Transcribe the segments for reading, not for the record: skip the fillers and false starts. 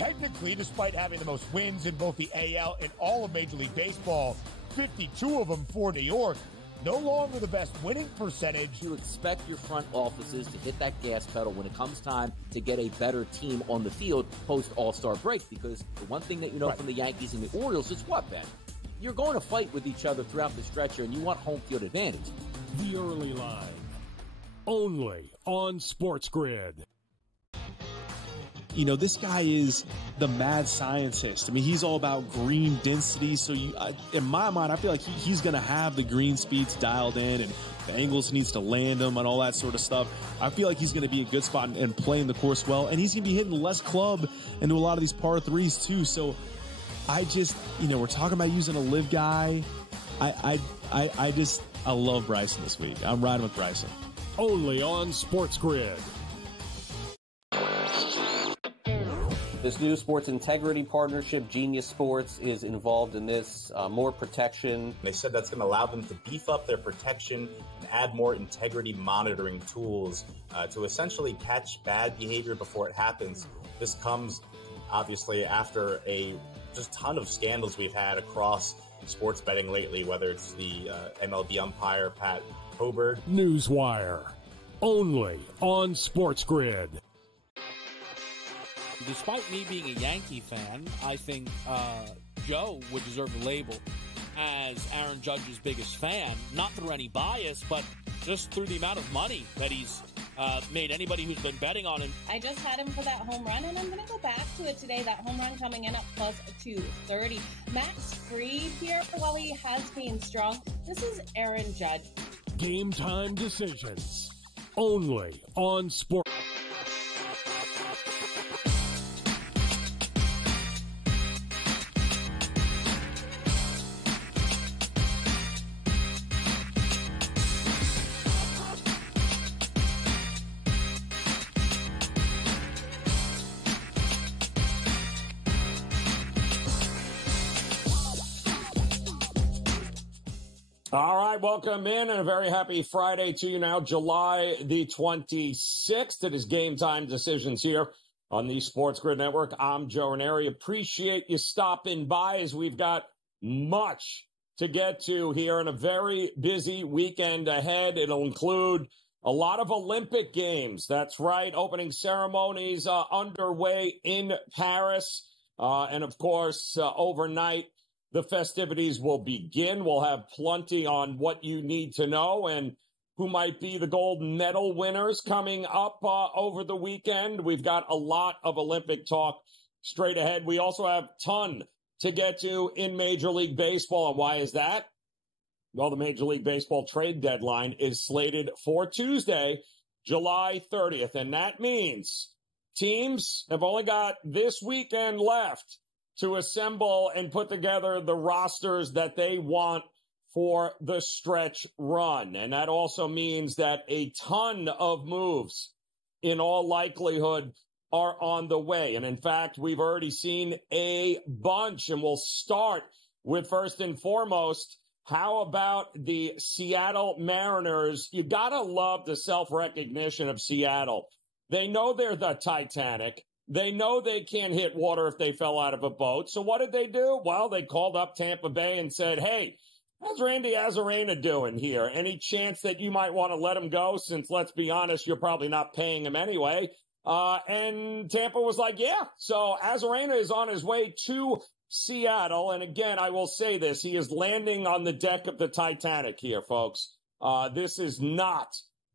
technically, despite having the most wins in both the AL and all of Major League Baseball, 52 of them for New York, no longer the best winning percentage. You expect your front offices to hit that gas pedal when it comes time to get a better team on the field post All-Star break, because the one thing that you know from the Yankees and the Orioles is what, Ben? You're going to fight with each other throughout the stretcher, and you want home field advantage. The Early Line, only on SportsGrid. You know, this guy is the mad scientist. I mean, he's all about green density. So in my mind, I feel like he's going to have the green speeds dialed in, and the angles he needs to land them and all that sort of stuff. I feel like he's going to be a good spot and playing the course well. And he's going to be hitting less club into a lot of these par threes too. So I just, we're talking about using a live guy. I love Bryson this week. I'm riding with Bryson. Only on SportsGrid. This new sports integrity partnership, Genius Sports, is involved in this. More protection. They said that's going to allow them to beef up their protection and add more integrity monitoring tools to essentially catch bad behavior before it happens. This comes, obviously, after a just ton of scandals we've had across sports betting lately, whether it's the MLB umpire, Pat Hoberg. Newswire, only on SportsGrid. Despite me being a Yankee fan, I think Joe would deserve the label as Aaron Judge's biggest fan, not through any bias, but just through the amount of money that he's made anybody who's been betting on him. I just had him for that home run, and I'm going to go back to it today. That home run coming in at plus 230. Max Fried here, while he has been strong, this is Aaron Judge. GameTime Decisions, only on Sport. All right, welcome in, and a very happy Friday to you now, July the 26th. It is Game Time Decisions here on the SportsGrid Network. I'm Joe Raineri. Appreciate you stopping by as we've got much to get to here and a very busy weekend ahead. It'll include a lot of Olympic Games. That's right, opening ceremonies underway in Paris. And, of course, overnight, the festivities will begin. We'll have plenty on what you need to know and who might be the gold medal winners coming up over the weekend. We've got a lot of Olympic talk straight ahead. We also have a ton to get to in Major League Baseball. And why is that? Well, the Major League Baseball trade deadline is slated for Tuesday, July 30th. And that means teams have only got this weekend left to assemble and put together the rosters that they want for the stretch run. And that also means that a ton of moves, in all likelihood, are on the way. And in fact, we've already seen a bunch. And we'll start with, first and foremost, how about the Seattle Mariners? You gotta love the self-recognition of Seattle. They know they're the Titanic. They know they can't hit water if they fell out of a boat. So what did they do? Well, they called up Tampa Bay and said, hey, how's Randy Arozarena doing here? Any chance that you might want to let him go since, let's be honest, you're probably not paying him anyway? And Tampa was like, yeah. So Arozarena is on his way to Seattle. And again, I will say this. He is landing on the deck of the Titanic here, folks. This is not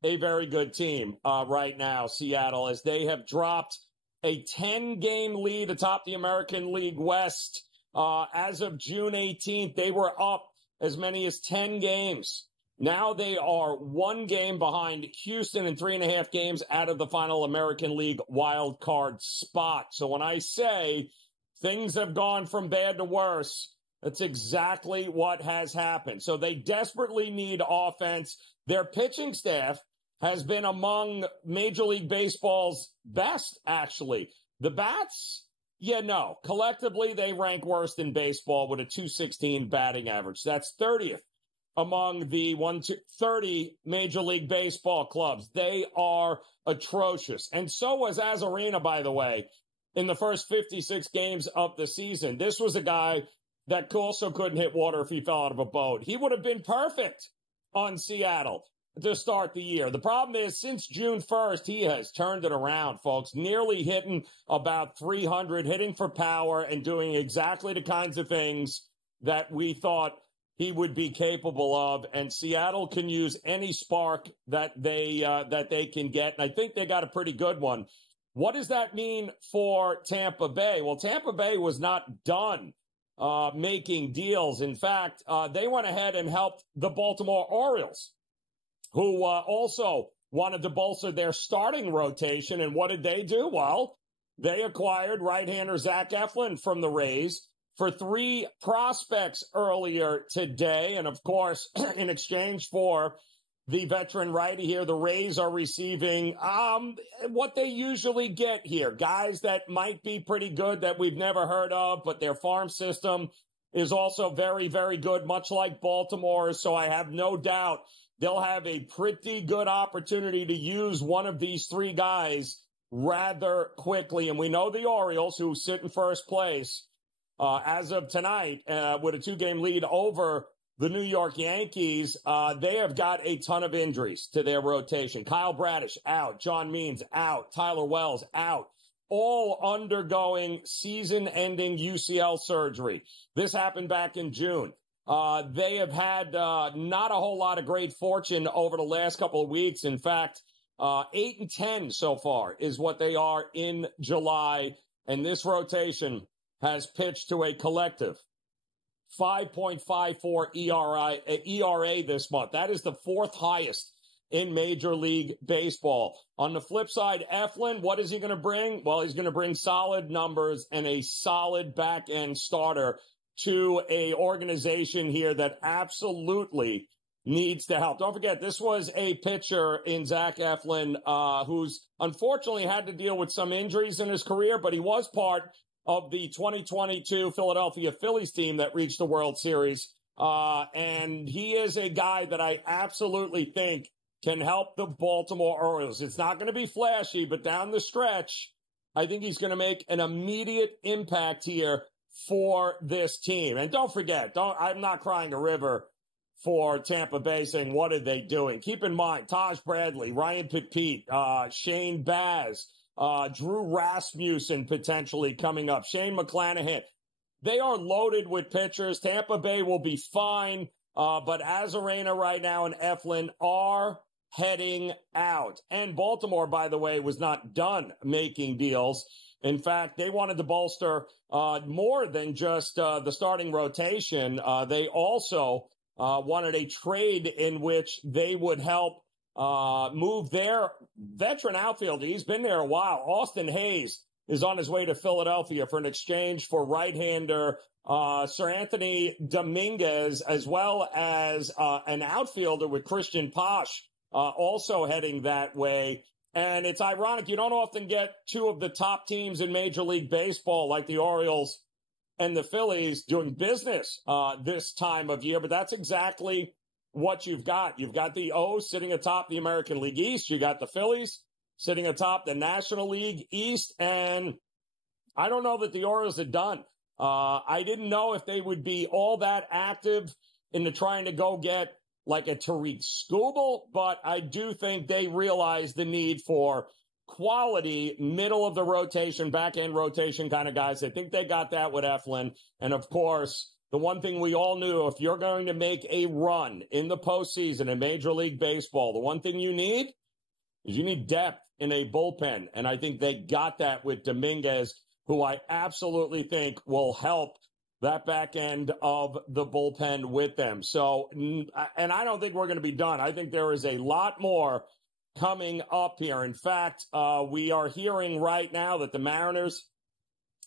a very good team right now, Seattle, as they have dropped a 10-game lead atop the American League West. As of June 18th, they were up as many as 10 games. Now they are 1 game behind Houston and 3.5 games out of the final American League wild card spot. So when I say things have gone from bad to worse, that's exactly what has happened. So they desperately need offense. Their pitching staff has been among Major League Baseball's best, actually. The bats, no. Collectively, they rank worst in baseball with a .216 batting average. That's 30th among the 30 Major League Baseball clubs. They are atrocious. And so was Arozarena, by the way. in the first 56 games of the season. This was a guy that also couldn't hit water if he fell out of a boat. He would have been perfect on Seattle to start the year. The problem is, since June 1st, he has turned it around, folks, nearly hitting about 300, hitting for power and doing exactly the kinds of things that we thought he would be capable of. And Seattle can use any spark that they can get. And I think they got a pretty good one. What does that mean for Tampa Bay? Well, Tampa Bay was not done making deals. In fact, they went ahead and helped the Baltimore Orioles, who also wanted to bolster their starting rotation. And what did they do? Well, they acquired right-hander Zach Eflin from the Rays for 3 prospects earlier today. And, of course, in exchange for the veteran righty here, the Rays are receiving what they usually get here, guys that might be pretty good that we've never heard of, but their farm system is also very, very good, much like Baltimore's. So I have no doubt they'll have a pretty good opportunity to use one of these 3 guys rather quickly. And we know the Orioles, who sit in first place as of tonight with a 2-game lead over the New York Yankees, they have got a ton of injuries to their rotation. Kyle Bradish out, John Means out, Tyler Wells out, all undergoing season-ending UCL surgery. This happened back in June. They have had not a whole lot of great fortune over the last couple of weeks. In fact, 8-10 so far is what they are in July, and this rotation has pitched to a collective 5.54 ERA this month. That is the 4th highest in Major League Baseball. On the flip side, Eflin, what is he going to bring? Well, he's going to bring solid numbers and a solid back-end starter to a organization here that absolutely needs to help. Don't forget, this was a pitcher in Zach Eflin who's unfortunately had to deal with some injuries in his career, but he was part of the 2022 Philadelphia Phillies team that reached the World Series. And he is a guy that I absolutely think can help the Baltimore Orioles. It's not going to be flashy, but down the stretch, I think he's going to make an immediate impact here for this team. And don't forget, I'm not crying a river for Tampa Bay saying, what are they doing? Keep in mind, Taj Bradley, Ryan Pete, Shane Baz, Drew Rasmussen potentially coming up, Shane McClanahan. They are loaded with pitchers. Tampa Bay will be fine, but Arozarena right now and Eflin are heading out. And Baltimore, by the way, was not done making deals. In fact, they wanted to bolster more than just the starting rotation. They also wanted a trade in which they would help move their veteran outfielder. He's been there a while. Austin Hayes is on his way to Philadelphia for an exchange for right-hander Sir Anthony Dominguez, as well as an outfielder with Christian Pash also heading that way. And it's ironic, you don't often get 2 of the top teams in Major League Baseball like the Orioles and the Phillies doing business this time of year, but that's exactly what you've got. You've got the O's sitting atop the American League East. You got the Phillies sitting atop the National League East. And I don't know that the Orioles are done. I didn't know if they would be all that active into trying to go get like a Tariq Skubal, but I do think they realize the need for quality, middle of the rotation, back end rotation kind of guys. I think they got that with Eflin. And of course, the one thing we all knew, if you're going to make a run in the postseason in Major League Baseball, the one thing you need is you need depth in a bullpen. And I think they got that with Dominguez, who I absolutely think will help that back end of the bullpen with them. So, and I don't think we're going to be done. I think there is a lot more coming up here. In fact, we are hearing right now that the Mariners,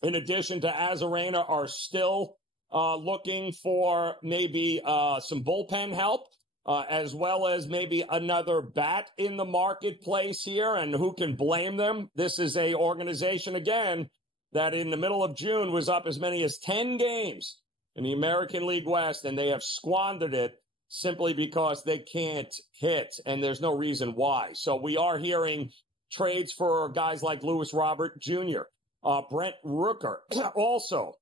in addition to Arozarena, are still looking for maybe some bullpen help, as well as maybe another bat in the marketplace here. And who can blame them? This is a organization, again, that in the middle of June was up as many as 10 games in the American League West, and they have squandered it simply because they can't hit, and there's no reason why. So we are hearing trades for guys like Lewis Robert Jr., Brent Rooker also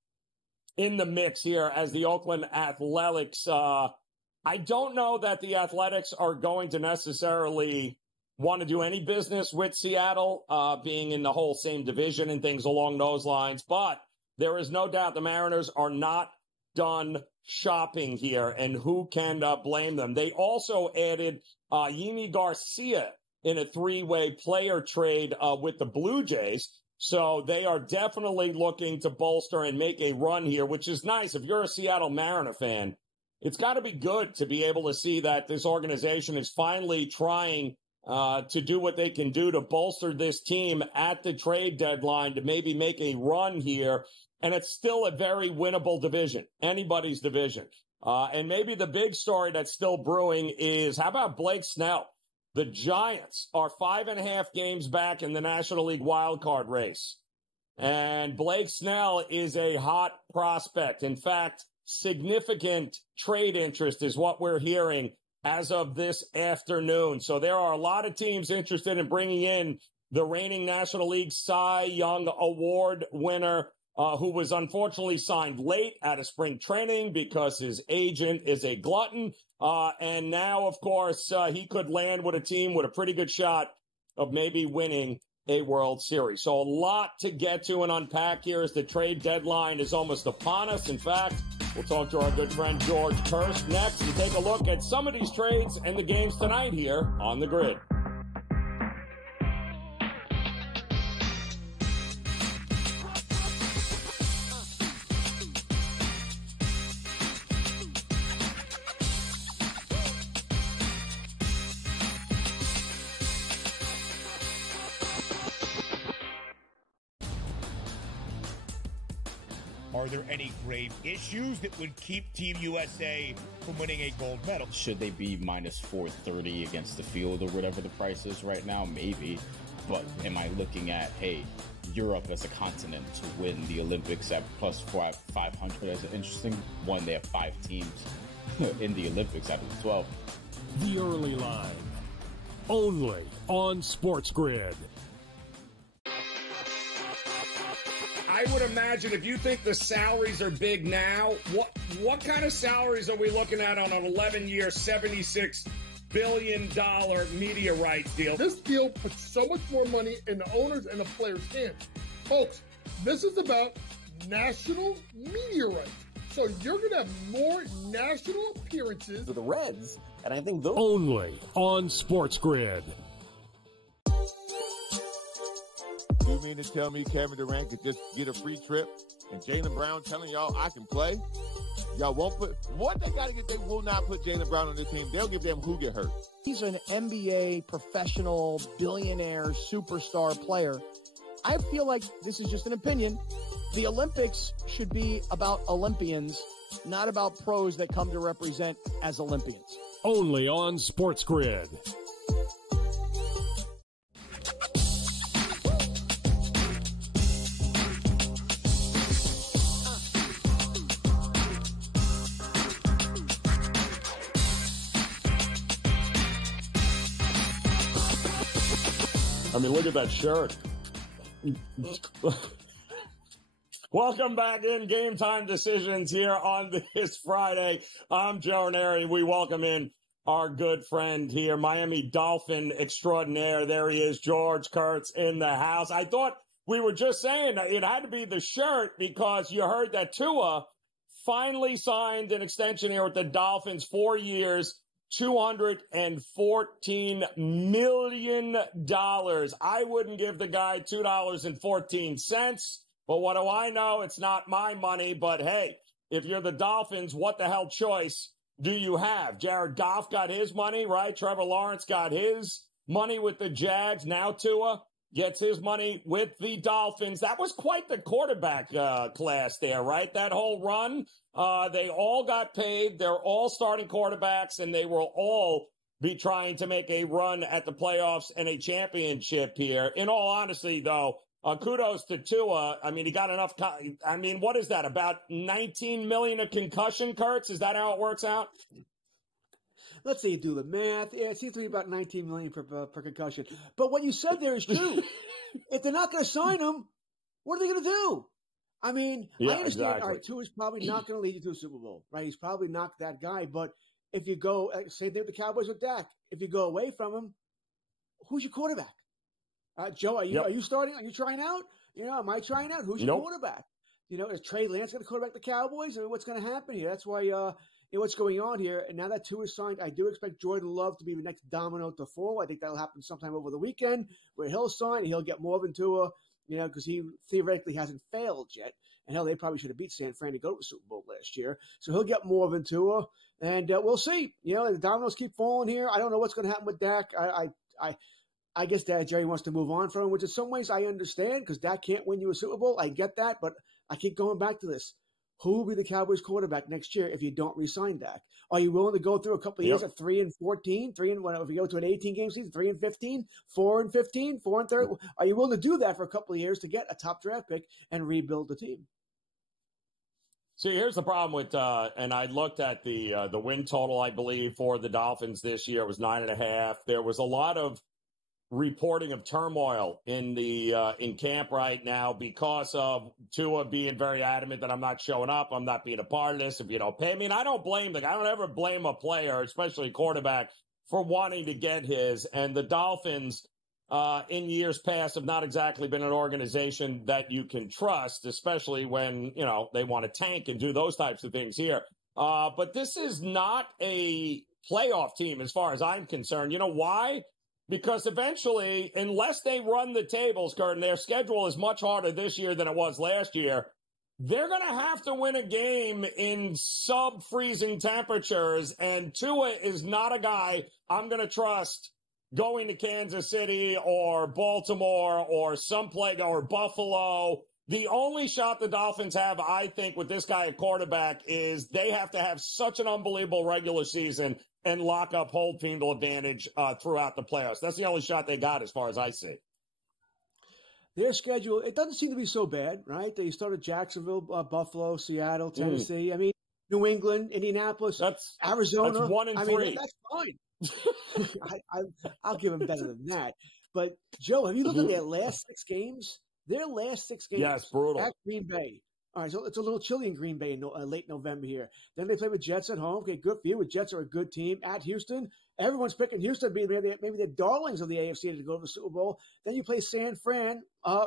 in the mix here as the Oakland Athletics. I don't know that the Athletics are going to necessarily want to do any business with Seattle, being in the whole same division and things along those lines. But there is no doubt the Mariners are not done shopping here, and who can blame them? They also added Yimi Garcia in a three-way player trade with the Blue Jays. So they are definitely looking to bolster and make a run here, which is nice. If you're a Seattle Mariner fan, it's got to be good to be able to see that this organization is finally trying to do what they can do to bolster this team at the trade deadline to maybe make a run here. And it's still a very winnable division, anybody's division. And maybe the big story that's still brewing is, how about Blake Snell? The Giants are 5.5 games back in the National League wildcard race. And Blake Snell is a hot prospect. In fact, significant trade interest is what we're hearing as of this afternoon. So there are a lot of teams interested in bringing in the reigning National League Cy Young Award winner, who was unfortunately signed late out of spring training because his agent is a glutton. And now, of course, he could land with a team with a pretty good shot of maybe winning a World Series. So a lot to get to and unpack here as the trade deadline is almost upon us. In fact, we'll talk to our good friend George Kurst next and take a look at some of these trades and the games tonight here on the Grid. Are there any grave issues that would keep Team USA from winning a gold medal? Should they be minus 430 against the field or whatever the price is right now? Maybe. But am I looking at, hey, Europe as a continent to win the Olympics at plus 500 as an interesting one? They have 5 teams in the Olympics out of the 12. The Early Line, only on SportsGrid. I would imagine if you think the salaries are big now, what kind of salaries are we looking at on an 11-year, $76 billion media rights deal? This deal puts so much more money in the owners and the players' hands. Folks, this is about national media rights. So you're going to have more national appearances. For the Reds, and I think those... Only on SportsGrid. You mean to tell me Kevin Durant could just get a free trip and Jaylen Brown telling y'all I can play? Y'all won't put, what they got to get, they will not put Jaylen Brown on the team. They'll give them who get hurt. He's an NBA professional, billionaire, superstar player. I feel like, this is just an opinion, the Olympics should be about Olympians, not about pros that come to represent as Olympians. Only on SportsGrid. I mean, look at that shirt. Welcome back in Game Time Decisions here on this Friday. I'm Joe Raineri. We welcome in our good friend here, Miami Dolphin extraordinaire. There he is, George Kurtz in the house. I thought we were just saying that it had to be the shirt because you heard that Tua finally signed an extension here with the Dolphins, 4 years, $214 million. I wouldn't give the guy $2.14, but what do I know? It's not my money, but hey, if you're the Dolphins, what the hell choice do you have? Jared Goff got his money, right? Trevor Lawrence got his money with the Jags. Now Tua gets his money with the Dolphins. That was quite the quarterback class there, right? That whole run, they all got paid. They're all starting quarterbacks, and they will all be trying to make a run at the playoffs and a championship here. In all honesty, though, kudos to Tua. I mean, he got enough. I mean, what is that? About $19 million of concussion, Kurtz? Is that how it works out? Let's say you do the math. Yeah, it seems to be about $19 million per concussion. But what you said there is true. If they're not going to sign him, What are they going to do? I mean, Yeah, I understand. exactly. All right, Tua's probably not going to lead you to a Super Bowl, right? He's probably not that guy. But if you go, same thing with the Cowboys with Dak. If you go away from him, who's your quarterback? Joe, are you starting? Are you trying out? Am I trying out? Who's your quarterback? Is Trey Lance going to quarterback the Cowboys? I mean, what's going to happen here? That's why what's going on here. And now that Tua is signed, I do expect Jordan Love to be the next domino to fall. I think that'll happen sometime over the weekend where he'll sign. He'll get more than Tua, because he theoretically hasn't failed yet. And hell, they probably should have beat San Fran to go to the Super Bowl last year. So he'll get more than Tua. And we'll see. The dominoes keep falling here. I don't know what's going to happen with Dak. I guess Dad Jerry wants to move on from him, which in some ways I understand because Dak can't win you a Super Bowl. I get that, but I keep going back to this. Who will be the Cowboys quarterback next year if you don't re-sign Dak? Are you willing to go through a couple of years at 3-14, if you go to an 18-game season, 3-15, 4-15, 4-30? Are you willing to do that for a couple of years to get a top draft pick and rebuild the team? See, here's the problem with, and I looked at the win total, I believe, for the Dolphins this year. It was 9.5. There was a lot of reporting of turmoil in camp right now because of Tua being very adamant that I'm not showing up, I'm not being a part of this if you don't pay me. And I don't blame them. I don't ever blame a player, especially a quarterback, for wanting to get his. And the Dolphins, in years past, have not exactly been an organization that you can trust, especially when, they want to tank and do those types of things here. But this is not a playoff team as far as I'm concerned. You know why? Because eventually, unless they run the tables, Kurt, and their schedule is much harder this year than it was last year, they're going to have to win a game in sub-freezing temperatures, and Tua is not a guy I'm going to trust going to Kansas City or Baltimore or someplace or Buffalo. The only shot the Dolphins have, I think, with this guy at quarterback is they have to have such an unbelievable regular season and lock up home field advantage throughout the playoffs. That's the only shot they got as far as I see. Their schedule, it doesn't seem to be so bad, right? They started Jacksonville, Buffalo, Seattle, Tennessee. I mean, New England, Indianapolis, Arizona. That's 1 and 3. I mean, that's fine. I'll give them better than that. But, Joe, have you looked at their last 6 games? Their last 6 games. Yes, brutal. At Green Bay. All right, so it's a little chilly in Green Bay in late November here. Then they play with Jets at home. Okay, good for you. The Jets are a good team. At Houston, everyone's picking Houston to be maybe the darlings of the AFC to go to the Super Bowl. Then you play San Fran,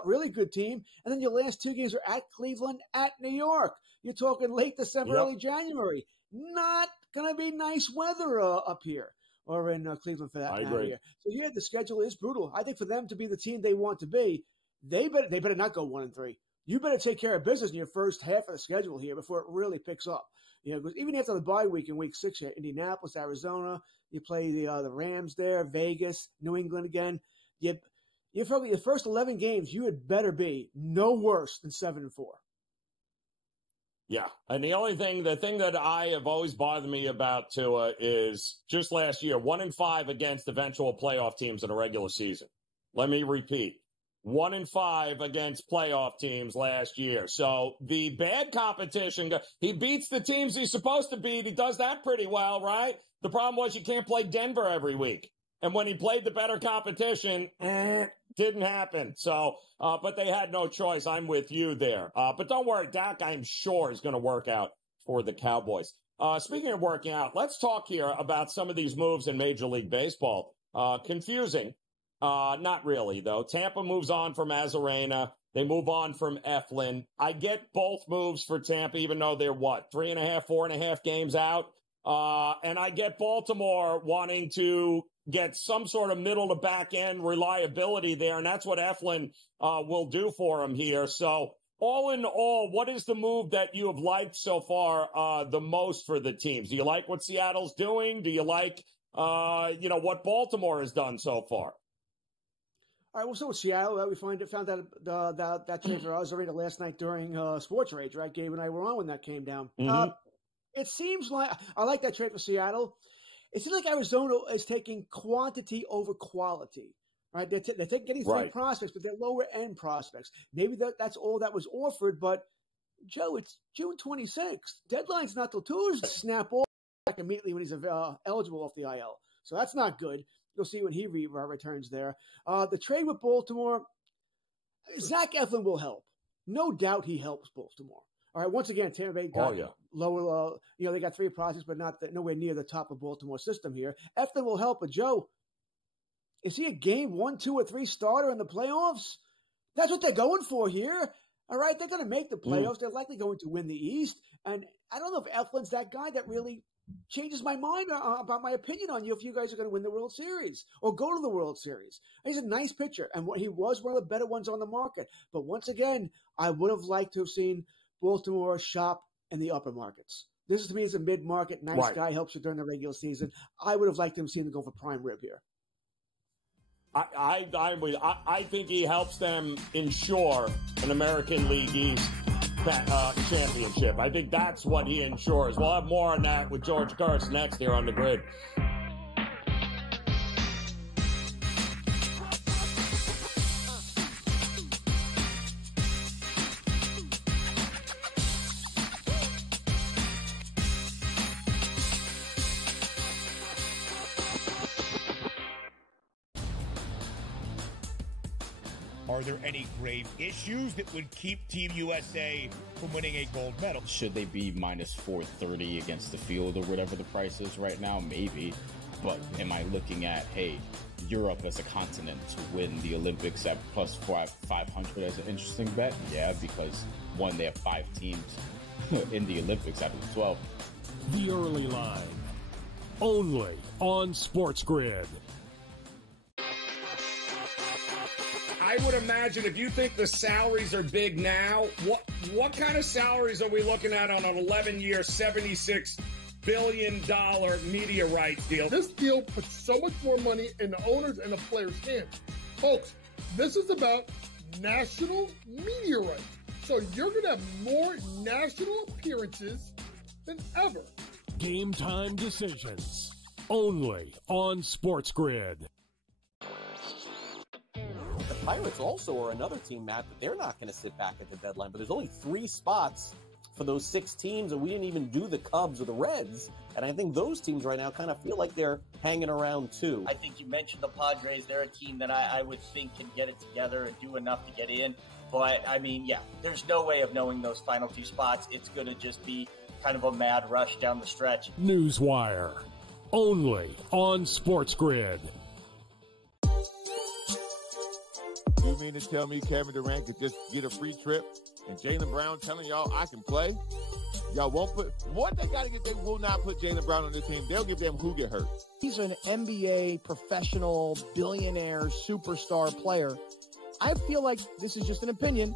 really good team. And then your last 2 games are at Cleveland, at New York. You're talking late December, early January. Not going to be nice weather up here or in Cleveland for that matter here. So, yeah, the schedule is brutal. I think for them to be the team they want to be, they better not go 1 and 3. You better take care of business in your first half of the schedule here before it really picks up. Because even after the bye week in week 6, Indianapolis, Arizona, you play the Rams there, Vegas, New England again. You're probably the first 11 games, you had better be no worse than 7-4. Yeah, and the thing that I have always bothered me about Tua is just last year, 1-5 against eventual playoff teams in a regular season. Let me repeat. 1-5 against playoff teams last year. So the bad competition, he beats the teams he's supposed to beat. He does that pretty well, right? The problem was you can't play Denver every week. And when he played the better competition, didn't happen. So, but they had no choice. I'm with you there. But don't worry, Dak, I'm sure, is going to work out for the Cowboys. Speaking of working out, let's talk here about some of these moves in Major League Baseball. Confusing. Not really, though. Tampa moves on from Arozarena. They move on from Eflin. I get both moves for Tampa, even though they're 3.5, 4.5 games out. And I get Baltimore wanting to get some sort of middle to back end reliability there. And that's what Eflin will do for him here. So all in all, what is the move that you have liked so far the most for the teams? Do you like what Seattle's doing? Do you like, what Baltimore has done so far? All right, we'll start with Seattle. We found out that trade for Arozarena last night during Sports Rage, right? Gabe and I were on when that came down. Mm-hmm. It seems like I like that trade for Seattle. It seems like Arizona is taking quantity over quality, right? They're getting 3 prospects, but they're lower-end prospects. Maybe that's all that was offered, but, Joe, it's June 26th. Deadline's not till Tuesday. Snap off back immediately when he's eligible off the IL. So that's not good. You'll see when he returns there. The trade with Baltimore, Zach Eflin will help. no doubt he helps Baltimore. All right, once again, Tampa Bay got lower, they got 3 prospects, but nowhere near the top of Baltimore system here. Efton will help, but Joe, is he a game 1, 2, or 3 starter in the playoffs? That's what they're going for here. All right, they're going to make the playoffs. They're likely going to win the East. And I don't know if Eflin's that guy that really changes my mind about my opinion on you if you guys are going to win the World Series or go to the World Series. He's a nice pitcher, and he was one of the better ones on the market. But once again, I would have liked to have seen Baltimore shop in the upper markets. This, to me, is a mid-market, nice guy, helps you during the regular season. I would have liked to have seen him go for prime rib here. I think he helps them ensure an American League East championship. I think that's what he ensures. We'll have more on that with George Kurtz next here on the Grid. Are there any grave issues that would keep Team USA from winning a gold medal? Should they be minus 430 against the field or whatever the price is right now? Maybe. But am I looking at, hey, Europe as a continent to win the Olympics at plus 500 as an interesting bet? Yeah, because one, they have 5 teams in the Olympics out of the 12. The Early Line, only on SportsGrid. I would imagine if you think the salaries are big now, what kind of salaries are we looking at on an 11-year, $76 billion media rights deal? This deal puts so much more money in the owners and the players' hands. Folks, this is about national media rights. So you're going to have more national appearances than ever. Game Time Decisions, only on SportsGrid. The Pirates also are another team, Matt, that they're not going to sit back at the deadline. But there's only 3 spots for those 6 teams, and we didn't even do the Cubs or the Reds. And I think those teams right now kind of feel like they're hanging around, too. I think you mentioned the Padres. They're a team that I would think can get it together and do enough to get in. But, I mean, yeah, there's no way of knowing those final 2 spots. It's going to just be kind of a mad rush down the stretch. Newswire, only on SportsGrid. You mean to tell me Kevin Durant could just get a free trip and Jaylen Brown telling y'all I can play? Y'all won't put what they got to get. They will not put Jaylen Brown on the team. They'll give them who get hurt. He's an NBA professional, billionaire, superstar player. I feel like this is just an opinion.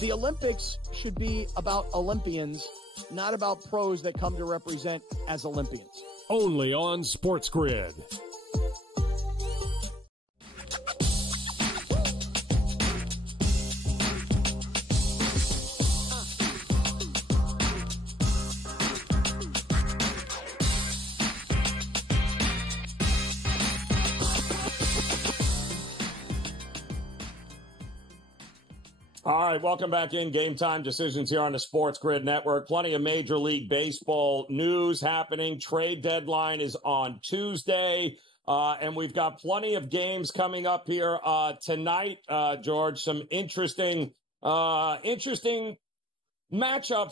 The Olympics should be about Olympians, not about pros that come to represent as Olympians. Only on SportsGrid. All right, welcome back in. Game Time Decisions here on the SportsGrid Network. Plenty of Major League Baseball news happening. Trade deadline is on Tuesday, and we've got plenty of games coming up here tonight, George. Some interesting matchups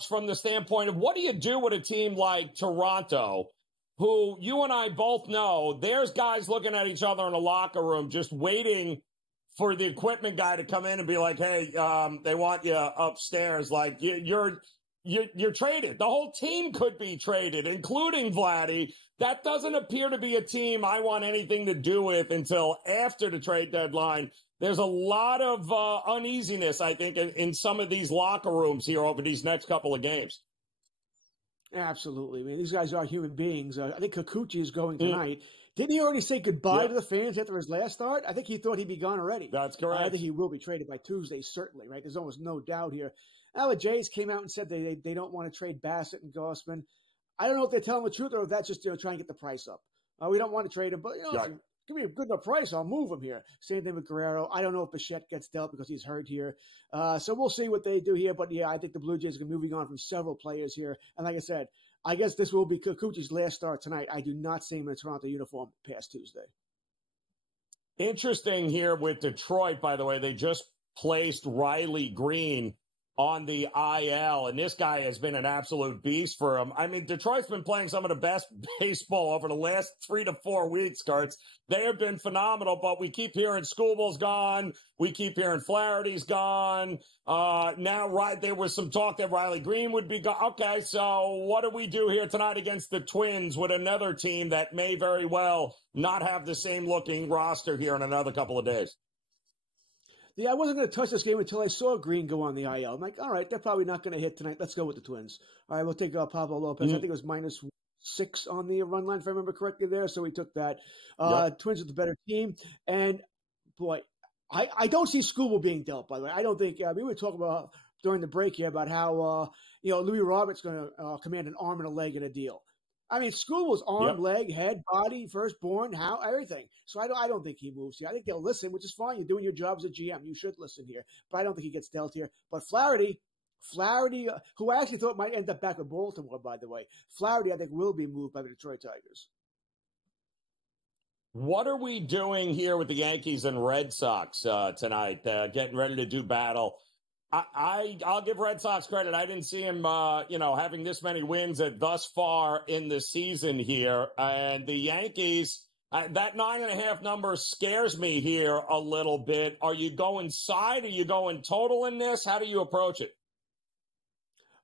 from the standpoint of what do you do with a team like Toronto, who you and I both know there's guys looking at each other in the locker room just waiting for the equipment guy to come in and be like, hey, they want you upstairs. Like, you're traded. The whole team could be traded, including Vladdy. That doesn't appear to be a team I want anything to do with until after the trade deadline. There's a lot of uneasiness, I think, in some of these locker rooms here over these next couple of games. Absolutely. I mean, these guys are human beings. I think Kikuchi is going tonight. Didn't he already say goodbye to the fans after his last start? I think he thought he'd be gone already. That's correct. I think he will be traded by Tuesday, certainly, right? There's almost no doubt here. Now, the Jays came out and said they don't want to trade Bassett and Gausman. I don't know if they're telling the truth or if that's just trying to get the price up. We don't want to trade him, but give me a good enough price, I'll move him here. Same thing with Guerrero. I don't know if Bichette gets dealt because he's hurt here. So we'll see what they do here. But, yeah, I think the Blue Jays are moving on from several players here. And like I said, I guess this will be Kikuchi's last start tonight. I do not see him in a Toronto uniform past Tuesday. Interesting here with Detroit, by the way. They just placed Riley Green on the IL, and this guy has been an absolute beast for him. I mean, Detroit's been playing some of the best baseball over the last 3 to 4 weeks, Kurtz. They have been phenomenal, but we keep hearing Scooble's gone. We keep hearing Flaherty's gone. Now, there was some talk that Riley Green would be gone. Okay, so what do we do here tonight against the Twins with another team that may very well not have the same looking roster here in another couple of days? Yeah, I wasn't going to touch this game until I saw Green go on the IL. I'm like, all right, they're probably not going to hit tonight. Let's go with the Twins. All right, we'll take Pablo Lopez. I think it was -6 on the run line, if I remember correctly there. So we took that. Twins are the better team. And, boy, I don't see Scooble being dealt, by the way. I don't think we were talking about during the break here about how, Louis Roberts going to command an arm and a leg in a deal. I mean, Scooble's arm, leg, head, body, firstborn, everything. So I don't think he moves here. I think they'll listen, which is fine. You're doing your job as a GM. You should listen here. But I don't think he gets dealt here. But Flaherty, who I actually thought might end up back with Baltimore, by the way. Flaherty, I think, will be moved by the Detroit Tigers. What are we doing here with the Yankees and Red Sox tonight, getting ready to do battle? I'll give Red Sox credit. I didn't see him, having this many wins thus far in the season here. And the Yankees, that 9.5 number scares me here a little bit. Are you going side? Are you going total in this? How do you approach it?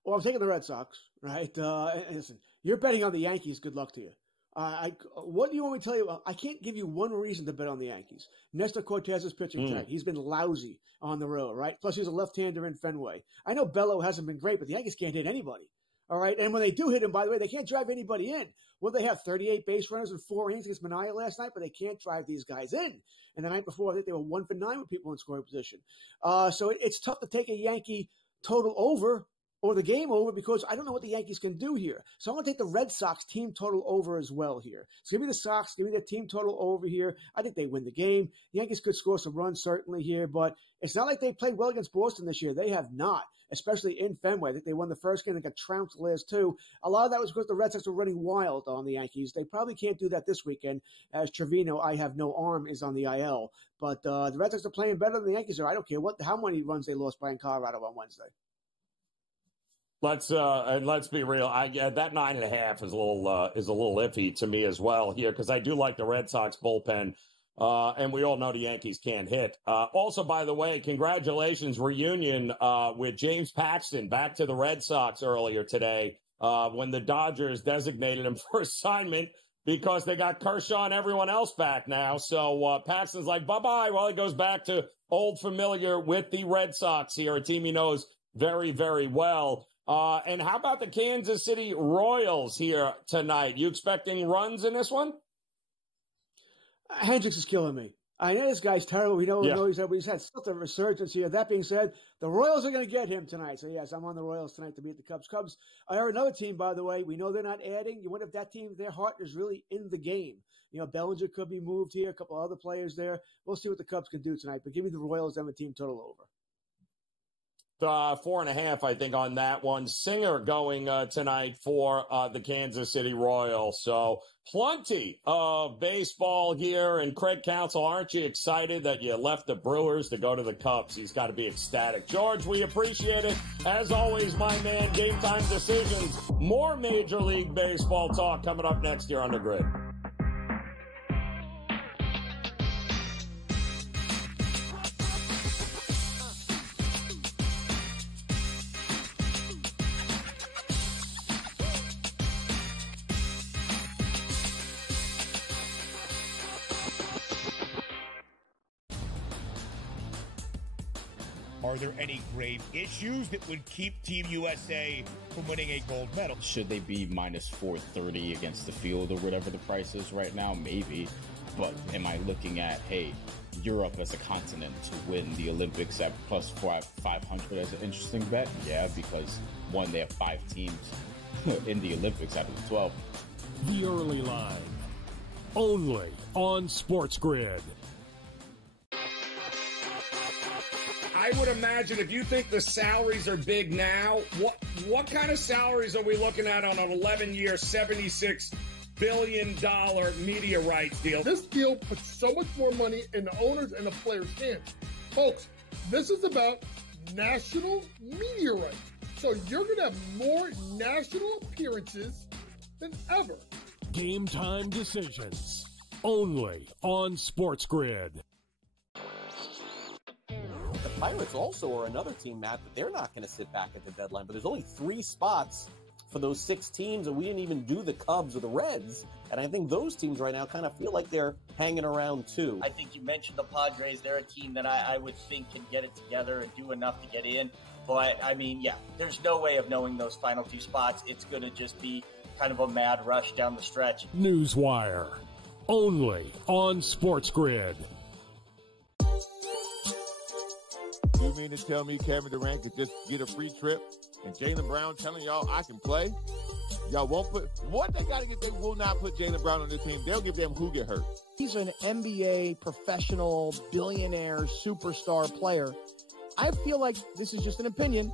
Well, I'm taking the Red Sox, right? And listen, you're betting on the Yankees. Good luck to you. What do you want me to tell you? I can't give you one reason to bet on the Yankees. Nestor Cortez is pitching tonight. He's been lousy on the road, right? Plus, he's a left-hander in Fenway. I know Bello hasn't been great, but the Yankees can't hit anybody, all right? And when they do hit him, by the way, they can't drive anybody in. Well, they have 38 base runners and 4 innings against Manaea last night, but they can't drive these guys in. And the night before, I think they were 1 for 9 with people in scoring position. So it's tough to take a Yankee total over or the game over because I don't know what the Yankees can do here. So I'm going to take the Red Sox team total over as well here. So give me the Sox, give me the team total over here. I think they win the game. The Yankees could score some runs certainly here, but it's not like they played well against Boston this year. They have not, especially in Fenway. I think they won the first game. They got trounced the last 2. A lot of that was because the Red Sox were running wild on the Yankees. They probably can't do that this weekend as Trevino, I have no arm, is on the IL. But the Red Sox are playing better than the Yankees are. I don't care how many runs they lost by in Colorado on Wednesday. Let's be real. That 9.5 is a little iffy to me as well here because I do like the Red Sox bullpen, and we all know the Yankees can't hit. Also, by the way, congratulations reunion with James Paxton back to the Red Sox earlier today when the Dodgers designated him for assignment because they got Kershaw and everyone else back now. So Paxton's like bye bye. Well, he goes back to old familiar with the Red Sox here, a team he knows very, very well. And how about the Kansas City Royals here tonight? You expecting runs in this one? Hendricks is killing me. I know this guy's terrible. We know he's had such a resurgence here. That being said, the Royals are going to get him tonight. So, yes, I'm on the Royals tonight to beat the Cubs. Cubs are another team, by the way. We know they're not adding. You wonder if that team, their heart is really in the game. Bellinger could be moved here, a couple other players there. We'll see what the Cubs can do tonight. But give me the Royals and the team total over. 4.5, I think, on that one. Singer going tonight for the Kansas City Royals. So plenty of baseball here. And Craig Counsell, aren't you excited that you left the Brewers to go to the Cubs? He's got to be ecstatic. George, we appreciate it. As always, my man, Game Time Decisions. More Major League Baseball talk coming up next year on the Grid. Are there any grave issues that would keep Team USA from winning a gold medal? Should they be -430 against the field or whatever the price is right now? Maybe. But am I looking at, hey, Europe as a continent to win the Olympics at +500 as an interesting bet? Yeah, because one, they have 5 teams in the Olympics out of the 12. The Early Line. Only on SportsGrid. I would imagine if you think the salaries are big now, what kind of salaries are we looking at on an 11-year, $76 billion media rights deal? This deal puts so much more money in the owners and the players' hands. Folks, this is about national media So you're going to have more national appearances than ever. Game Time Decisions, only on SportsGrid. The Pirates also are another team, Matt, that they're not going to sit back at the deadline. But there's only 3 spots for those 6 teams, and we didn't even do the Cubs or the Reds. And I think those teams right now kind of feel like they're hanging around too. I think you mentioned the Padres. They're a team that I would think can get it together and do enough to get in. But, I mean, yeah, there's no way of knowing those final 2 spots. It's going to just be kind of a mad rush down the stretch. Newswire, only on SportsGrid. You mean to tell me Kevin Durant could just get a free trip and Jaylen Brown telling y'all I can play? Y'all won't put what they got to get. They will not put Jaylen Brown on the team. They'll give them who get hurt. He's an NBA professional, billionaire, superstar player. I feel like this is just an opinion.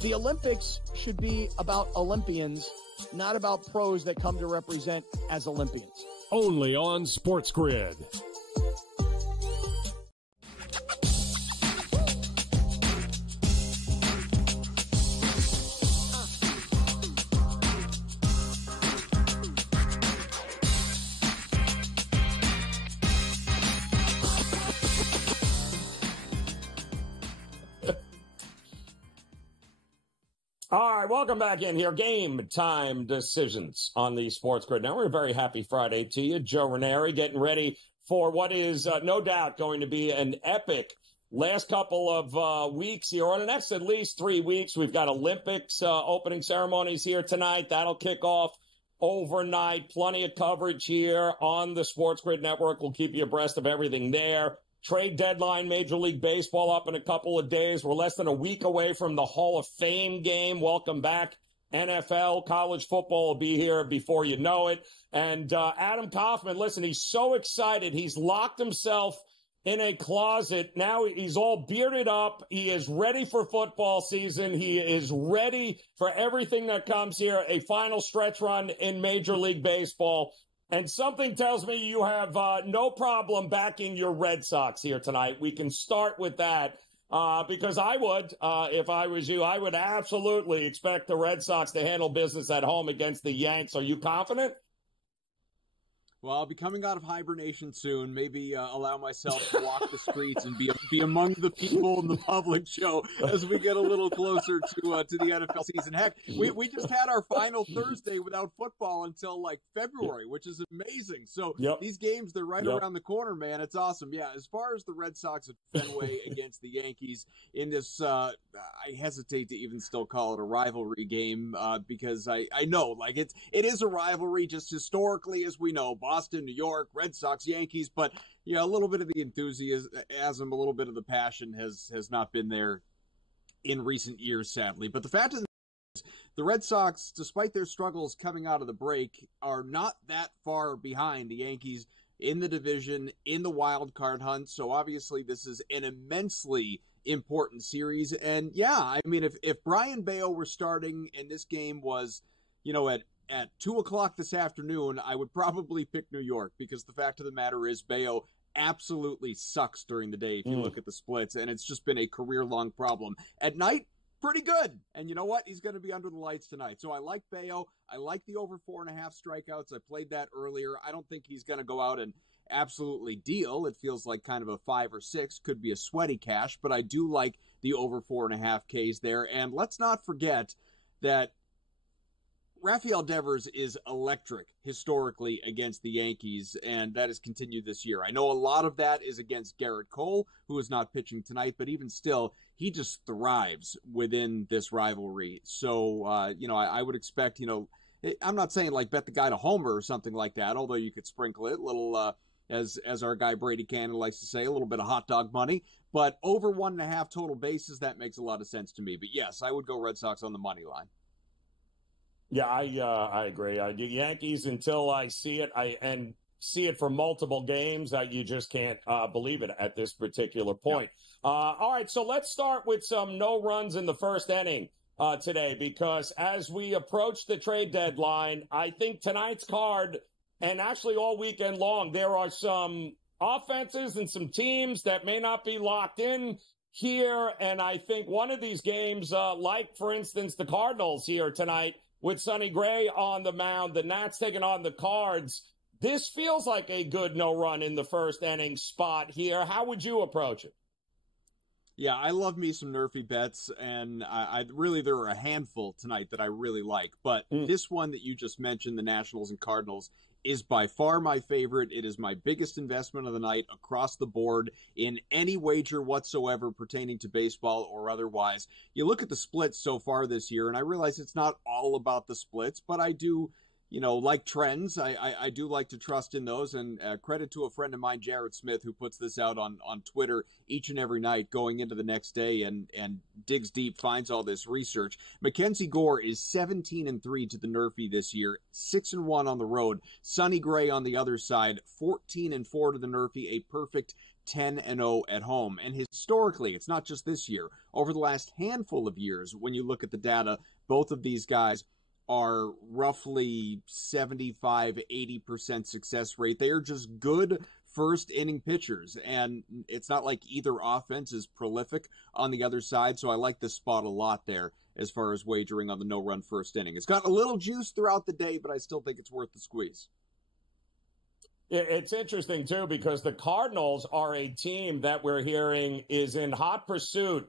The Olympics should be about Olympians, not about pros that come to represent as Olympians. Only on SportsGrid. All right, welcome back in here. Game Time Decisions on the SportsGrid Network. A very happy Friday to you. Joe Raineri getting ready for what is no doubt going to be an epic last couple of weeks here, or the next at least 3 weeks. We've got Olympics opening ceremonies here tonight. That'll kick off overnight. Plenty of coverage here on the SportsGrid Network. We'll keep you abreast of everything there. Trade deadline, Major League Baseball up in a couple of days. We're less than a week away from the Hall of Fame game. Welcome back. NFL, college football will be here before you know it. And Adam Kaufman, listen, he's so excited. He's locked himself in a closet. Now he's all bearded up. He is ready for football season. He is ready for everything that comes here. A final stretch run in Major League Baseball. And something tells me you have no problem backing your Red Sox here tonight. We can start with that because I would, if I was you, I would absolutely expect the Red Sox to handle business at home against the Yanks. Are you confident? Well, I'll be coming out of hibernation soon. Maybe allow myself to walk the streets and be among the people in the public show as we get a little closer to the NFL season. Heck, we just had our final Thursday without football until like February, which is amazing. So these games, they're right around the corner, man. It's awesome. Yeah, as far as the Red Sox at Fenway against the Yankees in this, I hesitate to even still call it a rivalry game because I know like it is a rivalry just historically, as we know. Boston, New York, Red Sox, Yankees, but a little bit of the enthusiasm, a little bit of the passion has not been there in recent years, sadly. But the fact is, the Red Sox, despite their struggles coming out of the break, are not that far behind the Yankees in the division, in the wild card hunt. So obviously this is an immensely important series. And yeah, I mean, if Brian Bayo were starting and this game was, at 2 o'clock this afternoon, I would probably pick New York because the fact of the matter is Bayo absolutely sucks during the day if you look at the splits, and it's just been a career-long problem. At night, pretty good. And you know what? He's going to be under the lights tonight. So I like Bayo. I like the over 4.5 strikeouts. I played that earlier. I don't think he's going to go out and absolutely deal. It feels like kind of a 5 or 6. Could be a sweaty cash, but I do like the over 4.5 Ks there. And let's not forget that Rafael Devers is electric historically against the Yankees, and that has continued this year. I know a lot of that is against Garrett Cole, who is not pitching tonight, but even still, he just thrives within this rivalry. So, I would expect, I'm not saying like bet the guy to homer or something like that, although you could sprinkle it, little, as our guy Brady Cannon likes to say, a little bit of hot dog money. But over 1.5 total bases, that makes a lot of sense to me. But yes, I would go Red Sox on the money line. Yeah, I agree. The Yankees, until I see it, and see it for multiple games, you just can't believe it at this particular point. Yep. All right, so let's start with some no runs in the first inning today, because as we approach the trade deadline, I think tonight's card, and actually all weekend long, there are some offenses and some teams that may not be locked in here, and I think one of these games, like, for instance, the Cardinals here tonight with Sonny Gray on the mound, the Nats taking on the Cards, this feels like a good no-run in the first inning spot here. How would you approach it? Yeah, I love me some Nerfy bets, and I really, there are a handful tonight that I really like. But this one that you just mentioned, the Nationals and Cardinals, is by far my favorite. It is my biggest investment of the night across the board in any wager whatsoever pertaining to baseball or otherwise. You look at the splits so far this year, and I realize it's not all about the splits, but I do, like trends. I do like to trust in those, and credit to a friend of mine, Jared Smith, who puts this out on Twitter each and every night going into the next day and digs deep, finds all this research. Mackenzie Gore is 17-3 to the Nerfy this year, 6-1 on the road. Sonny Gray on the other side, 14-4 to the Nerfy, a perfect 10-0 at home. And historically, it's not just this year. Over the last handful of years, when you look at the data, both of these guys are roughly 75-80% success rate. They are just good first inning pitchers, and it's not like either offense is prolific on the other side, so I like this spot a lot there as far as wagering on the no-run first inning. It's got a little juice throughout the day, but I still think it's worth the squeeze. It's interesting, too, because the Cardinals are a team that we're hearing is in hot pursuit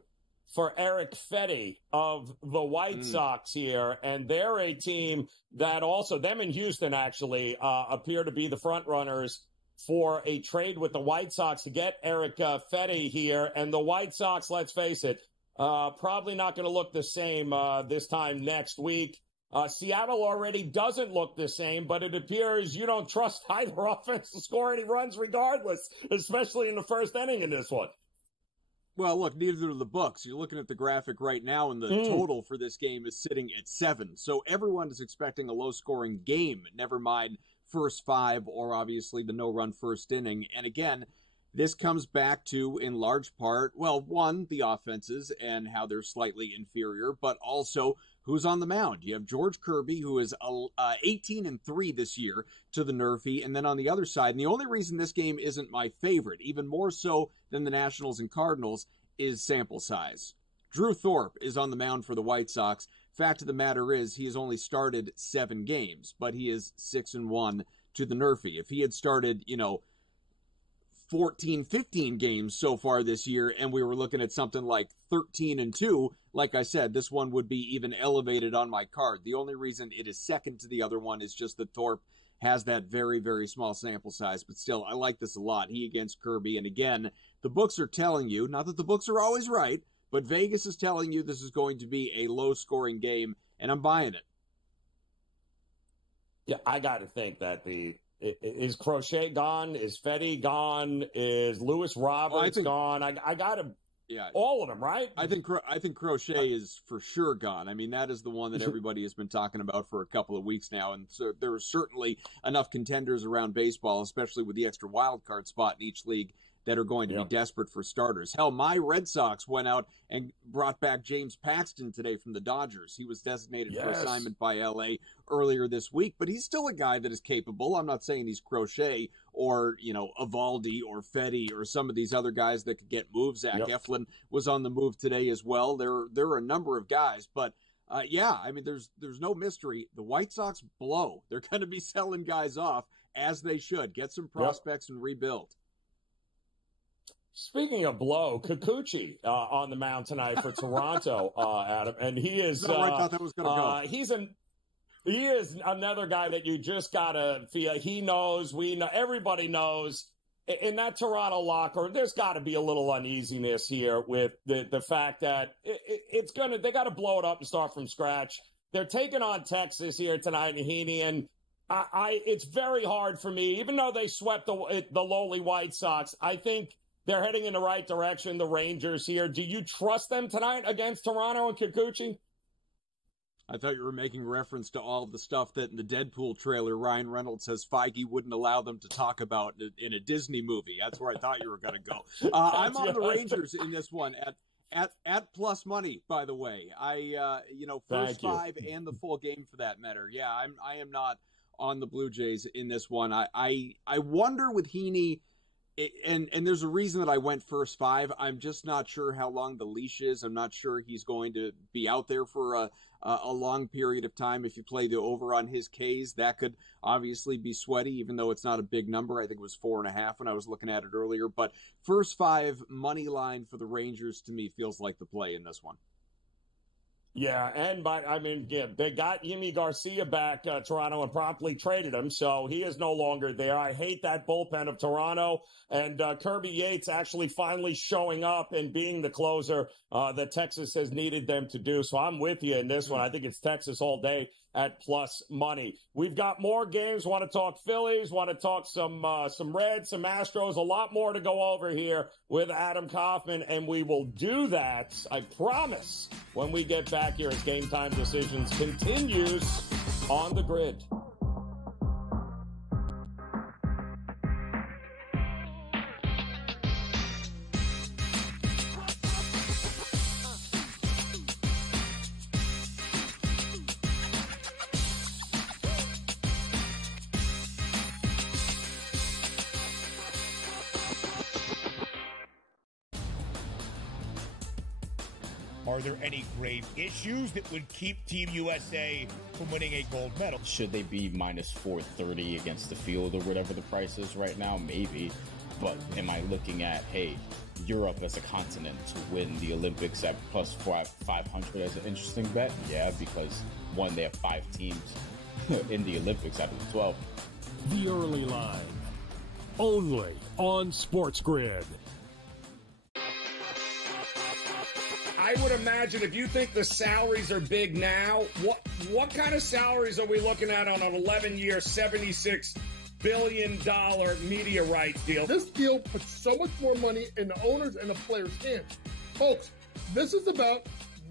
for Eric Fetty of the White Sox here, and they're a team that also, them in Houston actually, appear to be the front runners for a trade with the White Sox to get Eric Fetty here, and the White Sox, let's face it, probably not going to look the same this time next week. Seattle already doesn't look the same, but it appears you don't trust either offense to score any runs regardless, especially in the first inning in this one. Well, look, neither do the books. You're looking at the graphic right now, and the total for this game is sitting at 7. So everyone is expecting a low-scoring game, never mind first 5 or obviously the no-run first inning. And again, this comes back to, in large part, well, one, the offenses and how they're slightly inferior, but also who's on the mound. You have George Kirby, who is 18-3 this year to the Nerfy, and then on the other side, and the only reason this game isn't my favorite, even more so than the Nationals and Cardinals, is sample size. Drew Thorpe is on the mound for the White Sox. Fact of the matter is, he has only started 7 games, but he is 6-1 to the Nerfy. If he had started, 14, 15 games so far this year, and we were looking at something like 13-2, like I said, this one would be even elevated on my card. The only reason it is second to the other one is just that Thorpe has that very, very small sample size, but still, I like this a lot. He against Kirby, and again, the books are telling you, not that the books are always right, but Vegas is telling you this is going to be a low-scoring game, and I'm buying it. Yeah, I got to think that is Crochet gone? Is Fetty gone? Is Lewis Roberts gone? I got to. Yeah, all of them, right? I think Crochet is for sure gone. I mean, that is the one that everybody has been talking about for a couple of weeks now, and so there are certainly enough contenders around baseball, especially with the extra wild card spot in each league, that are going to be desperate for starters. Hell, my Red Sox went out and brought back James Paxton today from the Dodgers. He was designated for assignment by L.A. earlier this week, but he's still a guy that is capable. I'm not saying he's Crochet or, Evaldi or Fetty or some of these other guys that could get moves. Zach Eflin was on the move today as well. There are a number of guys, but I mean, there's no mystery. The White Sox blow. They're going to be selling guys off as they should. Get some prospects and rebuild. Speaking of blow, Kikuchi on the mound tonight for Toronto, Adam, and he is. I thought that was going to go. He is another guy that you just gotta feel. He knows, we know, everybody knows. In that Toronto locker, there's got to be a little uneasiness here with the fact that they got to blow it up and start from scratch. They're taking on Texas here tonight in Heaney, and it's very hard for me, even though they swept the lowly White Sox. I think they're heading in the right direction, the Rangers here. Do you trust them tonight against Toronto and Kikuchi? I thought you were making reference to all of the stuff that in the Deadpool trailer, Ryan Reynolds says Feige wouldn't allow them to talk about in a Disney movie. That's where I thought you were going to go. I'm on the Rangers in this one at plus money, by the way. First 5 and the full game for that matter. Yeah, I am not on the Blue Jays in this one. I wonder with Heaney, and there's a reason that I went first five. I'm just not sure how long the leash is. I'm not sure he's going to be out there for a long period of time. If you play the over on his Ks, that could obviously be sweaty, even though it's not a big number. I think it was 4.5 when I was looking at it earlier. But first five money line for the Rangers to me feels like the play in this one. Yeah, they got Yimi Garcia back, Toronto, and promptly traded him, so he is no longer there. I hate that bullpen of Toronto, and Kirby Yates actually finally showing up and being the closer that Texas has needed them to do. So I'm with you in this one. I think it's Texas all day at plus money. We've got more games. Want to talk Phillies, want to talk some Reds, some Astros, a lot more to go over here with Adam Kaufman, and we will do that, I promise, when we get back here as Game Time Decisions continues on the grid. Are there any grave issues that would keep Team USA from winning a gold medal? Should they be minus 430 against the field or whatever the price is right now? Maybe. But am I looking at, hey, Europe as a continent to win the Olympics at plus 500 as an interesting bet? Yeah, because one, they have 5 teams in the Olympics out of the 12. The early line. Only on SportsGrid. I would imagine if you think the salaries are big now, what kind of salaries are we looking at on an 11-year, $76 billion media rights deal? This deal puts so much more money in the owners and the players' hands. Folks, this is about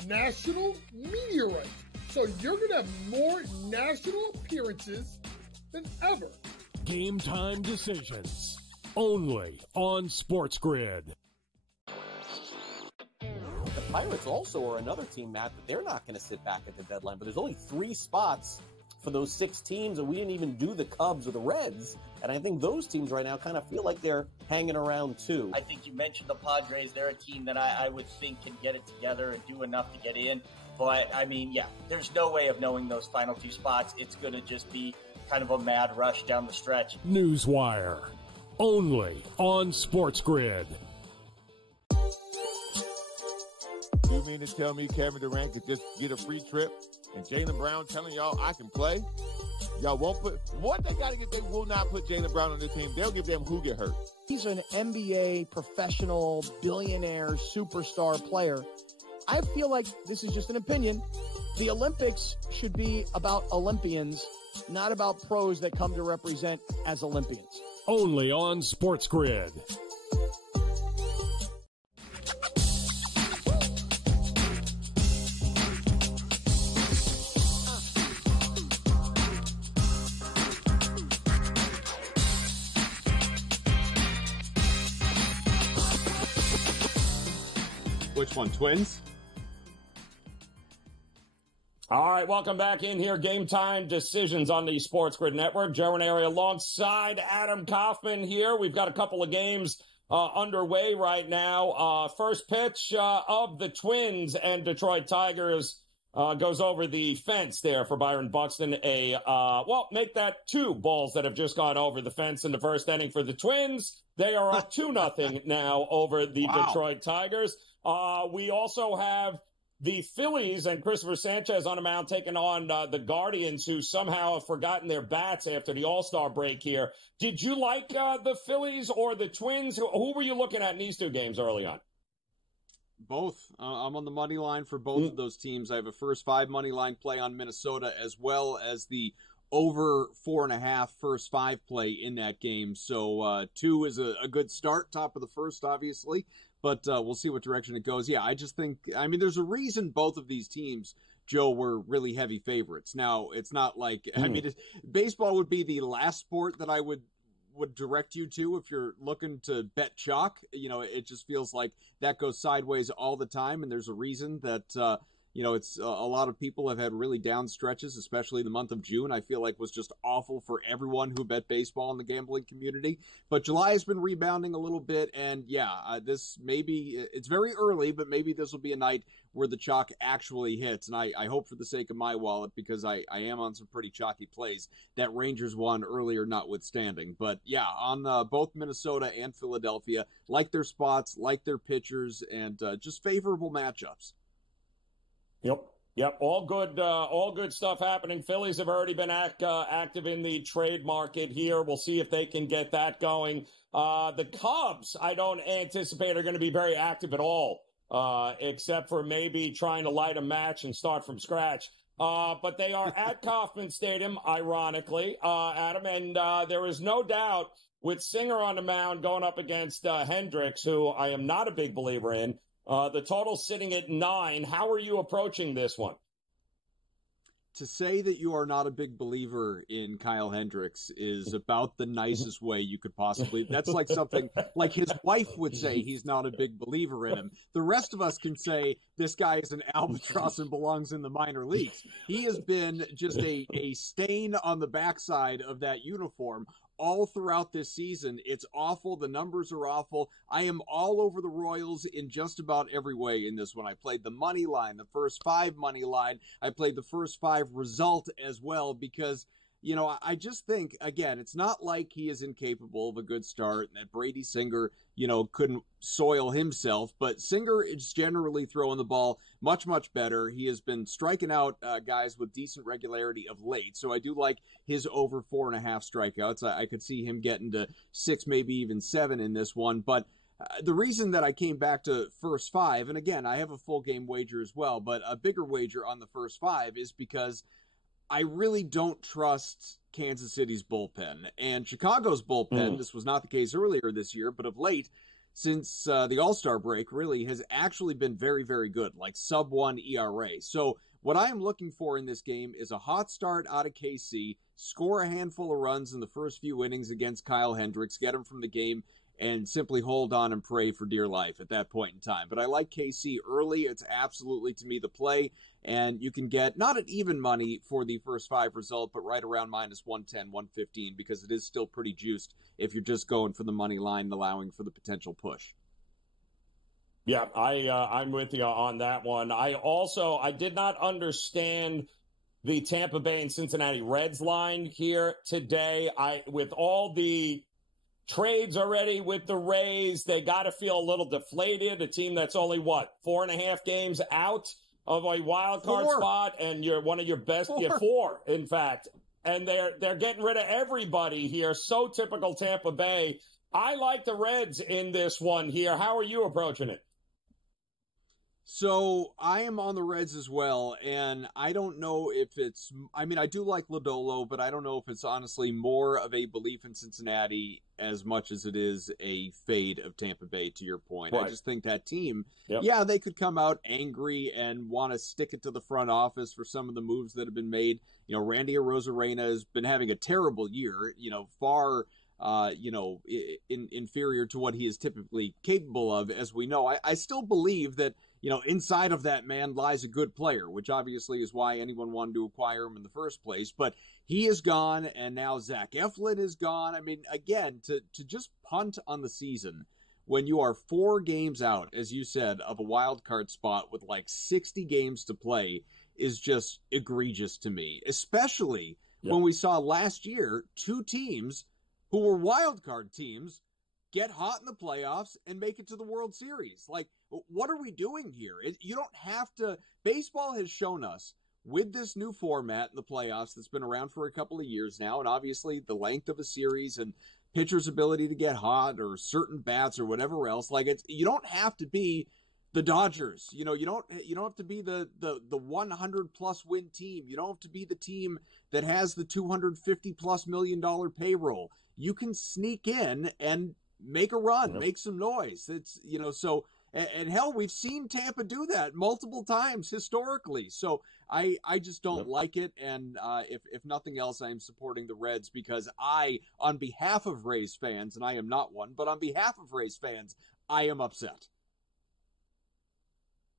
national media rights. So you're going to have more national appearances than ever. Game Time Decisions. Only on SportsGrid. The Pirates also are another team, Matt, that they're not going to sit back at the deadline. But there's only 3 spots for those 6 teams, and we didn't even do the Cubs or the Reds. And I think those teams right now kind of feel like they're hanging around too. I think you mentioned the Padres. They're a team that I would think can get it together and do enough to get in. But, I mean, yeah, there's no way of knowing those final 2 spots. It's going to just be kind of a mad rush down the stretch. Newswire. Only on SportsGrid. You mean to tell me Kevin Durant could just get a free trip and Jaylen Brown telling y'all I can play? Y'all won't put what they got to get. They will not put Jaylen Brown on the team. They'll give them who get hurt. He's an NBA professional, billionaire, superstar player. I feel like this is just an opinion. The Olympics should be about Olympians, not about pros that come to represent as Olympians. Only on SportsGrid. Which one, Twins? All right, welcome back in here. Game Time Decisions on the SportsGrid Network. Joe Raineri alongside Adam Kaufman here. We've got a couple of games underway right now. First pitch of the Twins and Detroit Tigers goes over the fence there for Byron Buxton. Make that 2 balls that have just gone over the fence in the first inning for the Twins. They are up 2-0 now over the Detroit Tigers. We also have the Phillies and Christopher Sanchez on a mound taking on the Guardians, who somehow have forgotten their bats after the All-Star break here. Did you like the Phillies or the Twins? Who were you looking at in these 2 games early on? Both. I'm on the money line for both of those teams. I have a first 5 money line play on Minnesota, as well as the over 4.5 first 5 play in that game. So 2 is a good start, top of the first, obviously. But we'll see what direction it goes. Yeah, I just think, there's a reason both of these teams, Joe, were really heavy favorites. Now, it's not like, baseball would be the last sport that I would direct you to if you're looking to bet chalk. It just feels like that goes sideways all the time, and there's a reason that, it's a lot of people have had really down stretches, especially the month of June. I feel like was just awful for everyone who bet baseball in the gambling community. But July has been rebounding a little bit, and this it's very early, but maybe this will be a night where the chalk actually hits. And I hope for the sake of my wallet, because I am on some pretty chalky plays, that Rangers won earlier notwithstanding. But on both Minnesota and Philadelphia, like their spots, like their pitchers, and just favorable matchups. Yep. All good stuff happening. Phillies have already been active in the trade market here. We'll see if they can get that going. The Cubs, I don't anticipate are going to be very active at all, except for maybe trying to light a match and start from scratch. But they are at Kauffman Stadium, ironically, Adam, and there is no doubt with Singer on the mound going up against Hendricks, who I am not a big believer in. The total sitting at 9. How are you approaching this one? To say that you are not a big believer in Kyle Hendricks is about the nicest way you could possibly. That's like something like his wife would say he's not a big believer in him. The rest of us can say this guy is an albatross and belongs in the minor leagues. He has been just a stain on the backside of that uniform all throughout this season. It's awful. The numbers are awful. I am all over the Royals in just about every way in this one. I played the money line, the first 5 money line. I played the first 5 result as well because, I just think, again, it's not like he is incapable of a good start and that Brady Singer, couldn't soil himself, but Singer is generally throwing the ball much, much better. He has been striking out guys with decent regularity of late, so I do like his over 4.5 strikeouts. I could see him getting to 6, maybe even 7 in this one, but the reason that I came back to first 5, and again, I have a full game wager as well, but a bigger wager on the first 5 is because I really don't trust Kansas City's bullpen. And Chicago's bullpen, this was not the case earlier this year, but of late, since the All-Star break, really has actually been very, very good, like sub-1 ERA. So what I am looking for in this game is a hot start out of KC, score a handful of runs in the first few innings against Kyle Hendricks, get him from the game, and simply hold on and pray for dear life at that point in time. But I like KC early. It's absolutely, to me, the play. And you can get, not at even money for the first 5 result, but right around minus 110, 115, because it is still pretty juiced if you're just going for the money line, allowing for the potential push. Yeah, I'm with you on that one. I did not understand the Tampa Bay and Cincinnati Reds line here today. With all the trades already with the Rays, they got to feel a little deflated. A team that's only, 4.5 games out of a wild card spot, and you're one of your best, 4, in fact. And they're getting rid of everybody here. So typical Tampa Bay. I like the Reds in this one here. How are you approaching it? So I am on the Reds as well, and I don't know if it's, I do like Lodolo, but I don't know if it's honestly more of a belief in Cincinnati as much as it is a fade of Tampa Bay, to your point. Right. I just think that team, they could come out angry and want to stick it to the front office for some of the moves that have been made. Randy Arozarena has been having a terrible year, far inferior to what he is typically capable of, as we know. I still believe that, inside of that man lies a good player, which obviously is why anyone wanted to acquire him in the first place. But he is gone, and now Zach Eflin is gone. Again, to just punt on the season when you are 4 games out, as you said, of a wild card spot with like 60 games to play is just egregious to me, especially when we saw last year 2 teams who were wild card teams get hot in the playoffs and make it to the World Series. Like, what are we doing here? You don't have to. Baseball has shown us with this new format in the playoffs that's been around for a couple of years now, and obviously the length of a series and pitchers' ability to get hot or certain bats or whatever else. Like, you don't have to be the Dodgers. You don't have to be the 100 plus win team. You don't have to be the team that has the $250+ million payroll. You can sneak in and make a run, make some noise. It's, and hell, we've seen Tampa do that multiple times historically. So I just don't like it. And if nothing else, I am supporting the Reds because on behalf of Rays fans, and I am not one, but on behalf of Rays fans, I am upset.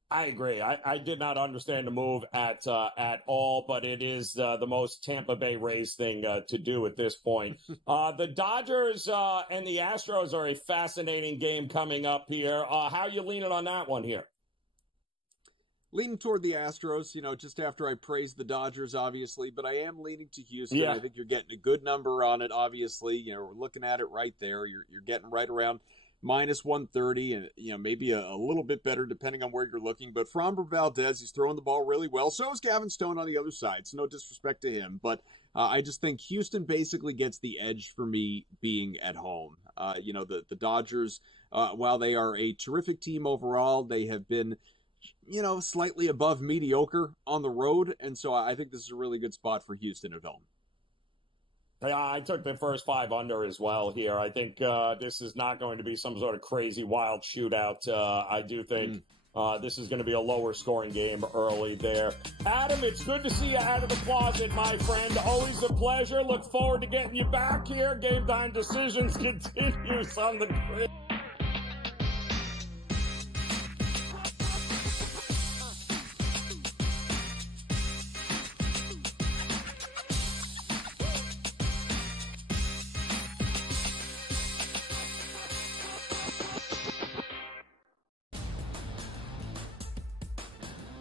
I agree. I did not understand the move at all, but it is the most Tampa Bay Rays thing to do at this point. The Dodgers and the Astros are a fascinating game coming up here. How are you leaning on that one here? Leaning toward the Astros, just after I praised the Dodgers, obviously, but I am leaning to Houston. Yeah. I think you're getting a good number on it, obviously. We're looking at it right there. You're getting right around minus 130 and, maybe a little bit better depending on where you're looking. But Framber Valdez, he's throwing the ball really well. So is Gavin Stone on the other side. So no disrespect to him. But I just think Houston basically gets the edge for me being at home. The Dodgers, while they are a terrific team overall, they have been, slightly above mediocre on the road. And so I think this is a really good spot for Houston at home. Yeah, I took the first 5 under as well here. I think this is not going to be some sort of crazy wild shootout. I do think this is going to be a lower scoring game early there. Adam, it's good to see you out of the closet, my friend. Always a pleasure. Look forward to getting you back here. Game Time Decisions continues on the grid.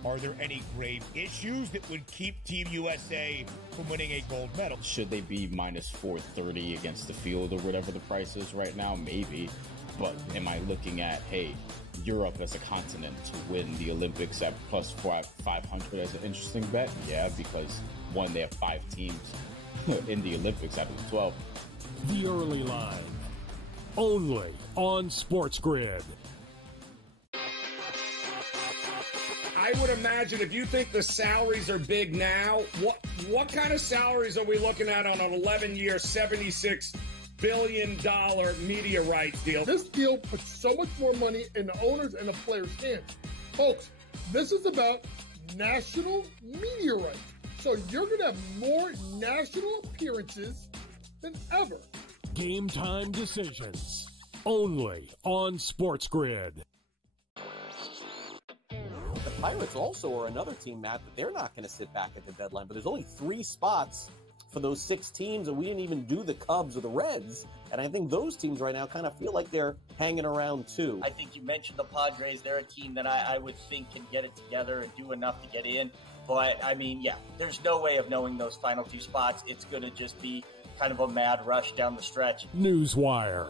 Are there any grave issues that would keep Team USA from winning a gold medal? Should they be minus 430 against the field or whatever the price is right now? Maybe. But am I looking at, hey, Europe as a continent to win the Olympics at plus 500 as an interesting bet? Yeah, because one, they have 5 teams in the Olympics out of the 12. The early line. Only on SportsGrid. I would imagine if you think the salaries are big now, what kind of salaries are we looking at on an 11-year, $76 billion media rights deal? This deal puts so much more money in the owners and the players' hands. Folks, this is about national media rights. So you're going to have more national appearances than ever. Game Time Decisions. Only on SportsGrid. The Pirates also are another team, Matt, that they're not going to sit back at the deadline. But there's only 3 spots for those 6 teams, and we didn't even do the Cubs or the Reds. And I think those teams right now kind of feel like they're hanging around too. I think you mentioned the Padres. They're a team that I would think can get it together and do enough to get in. But, there's no way of knowing those final 2 spots. It's going to just be kind of a mad rush down the stretch. Newswire.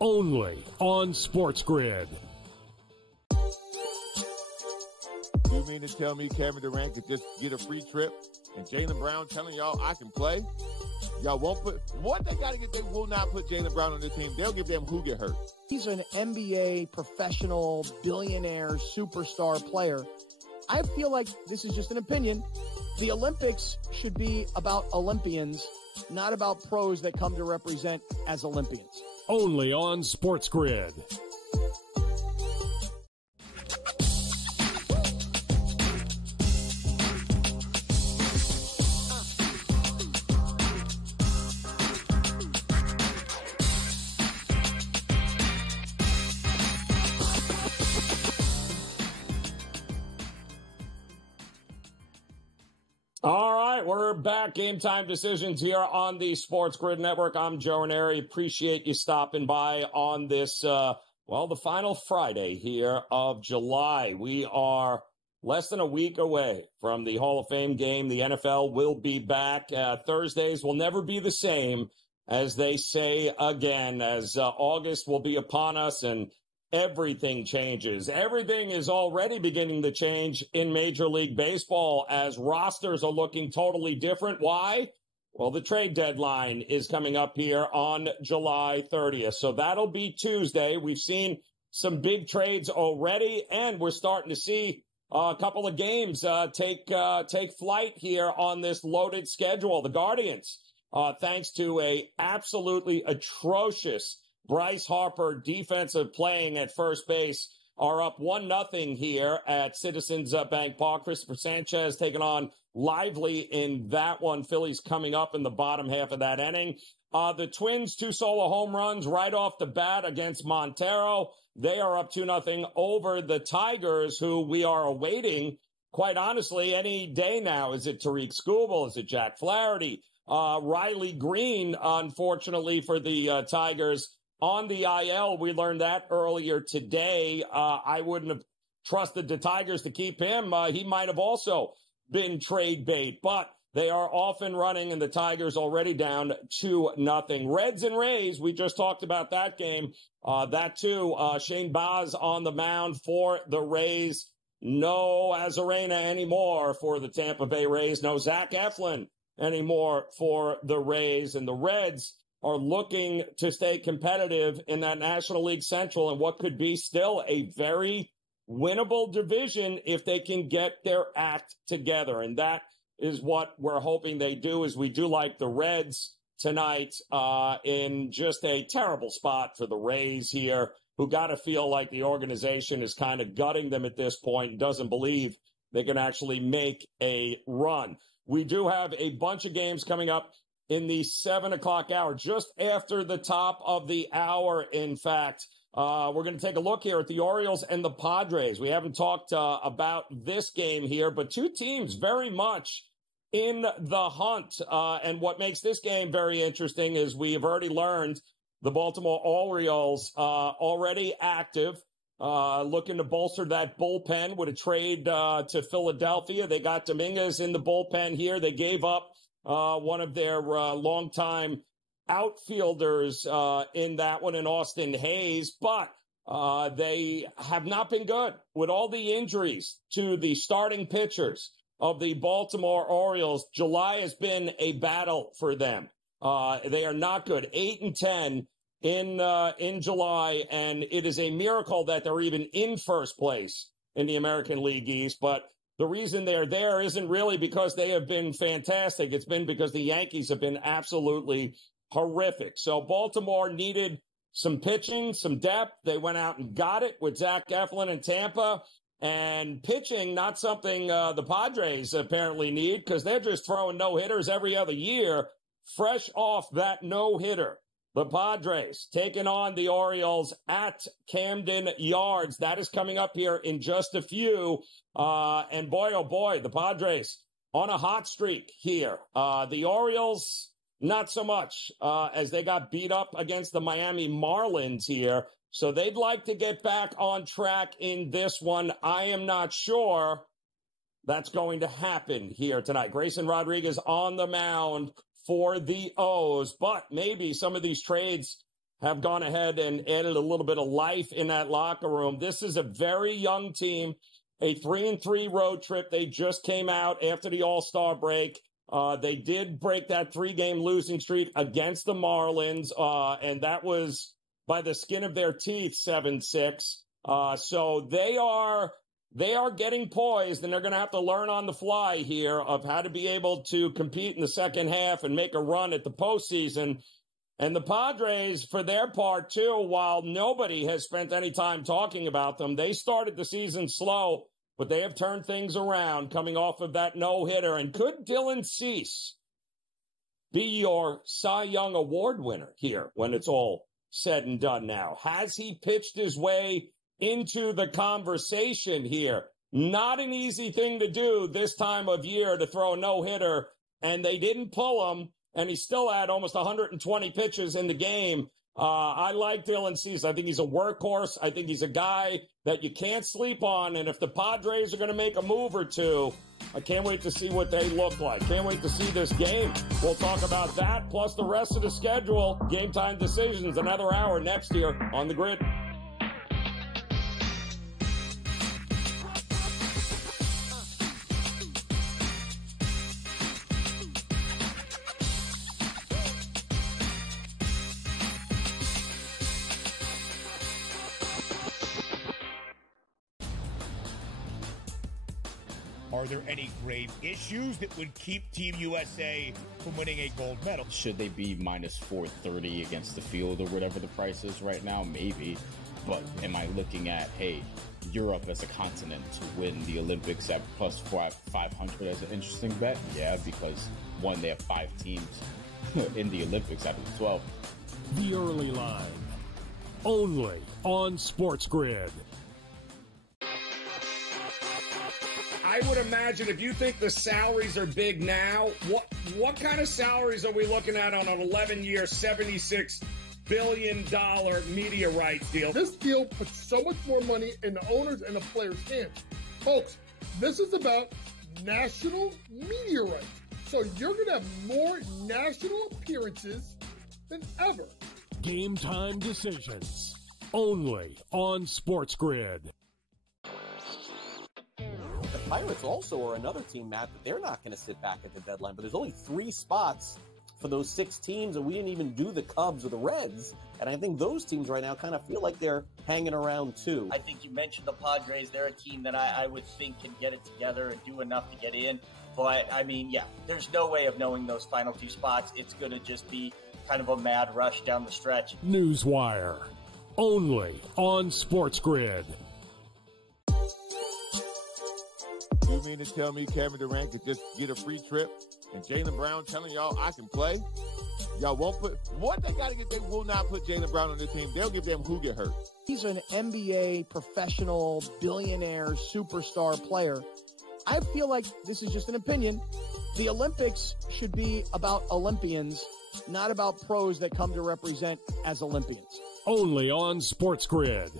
Only on SportsGrid. You mean to tell me Kevin Durant could just get a free trip and Jaylen Brown telling y'all I can play? Y'all won't put what they got to get. They will not put Jaylen Brown on the team. They'll give them who get hurt. He's an NBA professional, billionaire, superstar player. I feel like this is just an opinion. The Olympics should be about Olympians, not about pros that come to represent as Olympians. Only on SportsGrid. All right, we're back. Game Time Decisions here on the SportsGrid Network. I'm Joe Raineri. Appreciate you stopping by on this, the final Friday here of July. We are less than a week away from the Hall of Fame game. The NFL will be back. Thursdays will never be the same, as they say again, as August will be upon us and everything changes. Everything is already beginning to change in Major League Baseball as rosters are looking totally different. Why? Well, the trade deadline is coming up here on July 30th. So that'll be Tuesday. We've seen some big trades already, and we're starting to see a couple of games take flight here on this loaded schedule. The Guardians, thanks to a absolutely atrocious Bryce Harper defensive playing at first base, are up 1-0 here at Citizens Bank Park. Christopher Sanchez taking on Lively in that one. Phillies coming up in the bottom half of that inning. The Twins, 2 solo home runs right off the bat against Montero. They are up 2-0 over the Tigers, who we are awaiting, quite honestly, any day now. Is it Tariq Skubal? Is it Jack Flaherty? Riley Green, unfortunately for the Tigers, on the IL. We learned that earlier today. I wouldn't have trusted the Tigers to keep him. He might have also been trade bait, but they are off and running, and the Tigers already down 2-0. Reds and Rays, we just talked about that game. That too, Shane Baz on the mound for the Rays. No Arozarena anymore for the Tampa Bay Rays. No Zach Eflin anymore for the Rays. And the Reds are looking to stay competitive in that National League Central and what could be still a very winnable division if they can get their act together. And that is what we're hoping they do, is we do like the Reds tonight in just a terrible spot for the Rays here, who got to feel like the organization is kind of gutting them at this point and doesn't believe they can actually make a run. We do have a bunch of games coming up in the 7 o'clock hour, just after the top of the hour, in fact. We're going to take a look here at the Orioles and the Padres. We haven't talked about this game here, but two teams very much in the hunt. And what makes this game very interesting is we have already learned the Baltimore Orioles already active, looking to bolster that bullpen with a trade to Philadelphia. They got Dominguez in the bullpen here. They gave up one of their longtime outfielders in that one, in Austin Hayes, but they have not been good with all the injuries to the starting pitchers of the Baltimore Orioles. July has been a battle for them. They are not good. 8-10 in July, and it is a miracle that they're even in first place in the American League East. But the reason they're there isn't really because they have been fantastic. It's been because the Yankees have been absolutely horrific. So Baltimore needed some pitching, some depth. They went out and got it with Zach Eflin in Tampa. And pitching, not something the Padres apparently need, because they're just throwing no-hitters every other year. Fresh off that no-hitter, the Padres taking on the Orioles at Camden Yards. That is coming up here in just a few. And boy, oh boy, the Padres on a hot streak here. The Orioles, not so much, as they got beat up against the Miami Marlins here. So they'd like to get back on track in this one. I am not sure that's going to happen here tonight. Grayson Rodriguez on the mound for the O's, but maybe some of these trades have gone ahead and added a little bit of life in that locker room. This is a very young team, a 3-3 road trip. They just came out after the All-Star break. They did break that 3-game losing streak against the Marlins, and that was by the skin of their teeth, 7-6. So they are getting poised, and they're going to have to learn on the fly here of how to be able to compete in the second half and make a run at the postseason. And the Padres, for their part, too, while nobody has spent any time talking about them, they started the season slow, but they have turned things around coming off of that no-hitter. And could Dylan Cease be your Cy Young Award winner here when it's all said and done now? Has he pitched his way into the conversation here? Not an easy thing to do this time of year, to throw a no-hitter, and they didn't pull him, and he still had almost 120 pitches in the game. I like Dylan Cease. I think he's a workhorse. I think he's a guy that you can't sleep on, and if the Padres are going to make a move or two, I can't wait to see what they look like. Can't wait to see this game. We'll talk about that, plus the rest of the schedule. Game Time Decisions, another hour next year on The Grid. Are there any grave issues that would keep Team USA from winning a gold medal? Should they be minus 430 against the field or whatever the price is right now? Maybe. But am I looking at, hey, Europe as a continent to win the Olympics at plus 500 as an interesting bet? Yeah, because one, they have 5 teams in the Olympics out of the 12. The Early Line, only on SportsGrid. I would imagine if you think the salaries are big now, what kind of salaries are we looking at on an 11-year, $76 billion media rights deal? This deal puts so much more money in the owners and the players' hands. Folks, this is about national media rights. So you're going to have more national appearances than ever. Game Time Decisions, only on SportsGrid. The Pirates also are another team, Matt, that they're not going to sit back at the deadline. But there's only 3 spots for those 6 teams, and we didn't even do the Cubs or the Reds. And I think those teams right now kind of feel like they're hanging around too. I think you mentioned the Padres. They're a team that I would think can get it together and do enough to get in. But, I mean, yeah, there's no way of knowing those final 2 spots. It's going to just be kind of a mad rush down the stretch. Newswire, only on SportsGrid. You mean to tell me Kevin Durant could just get a free trip and Jaylen Brown telling y'all I can play? Y'all won't put what they got to get. They will not put Jaylen Brown on the team. They'll give them who get hurt. He's an NBA professional, billionaire, superstar player. I feel like this is just an opinion. The Olympics should be about Olympians, not about pros that come to represent as Olympians. Only on SportsGrid.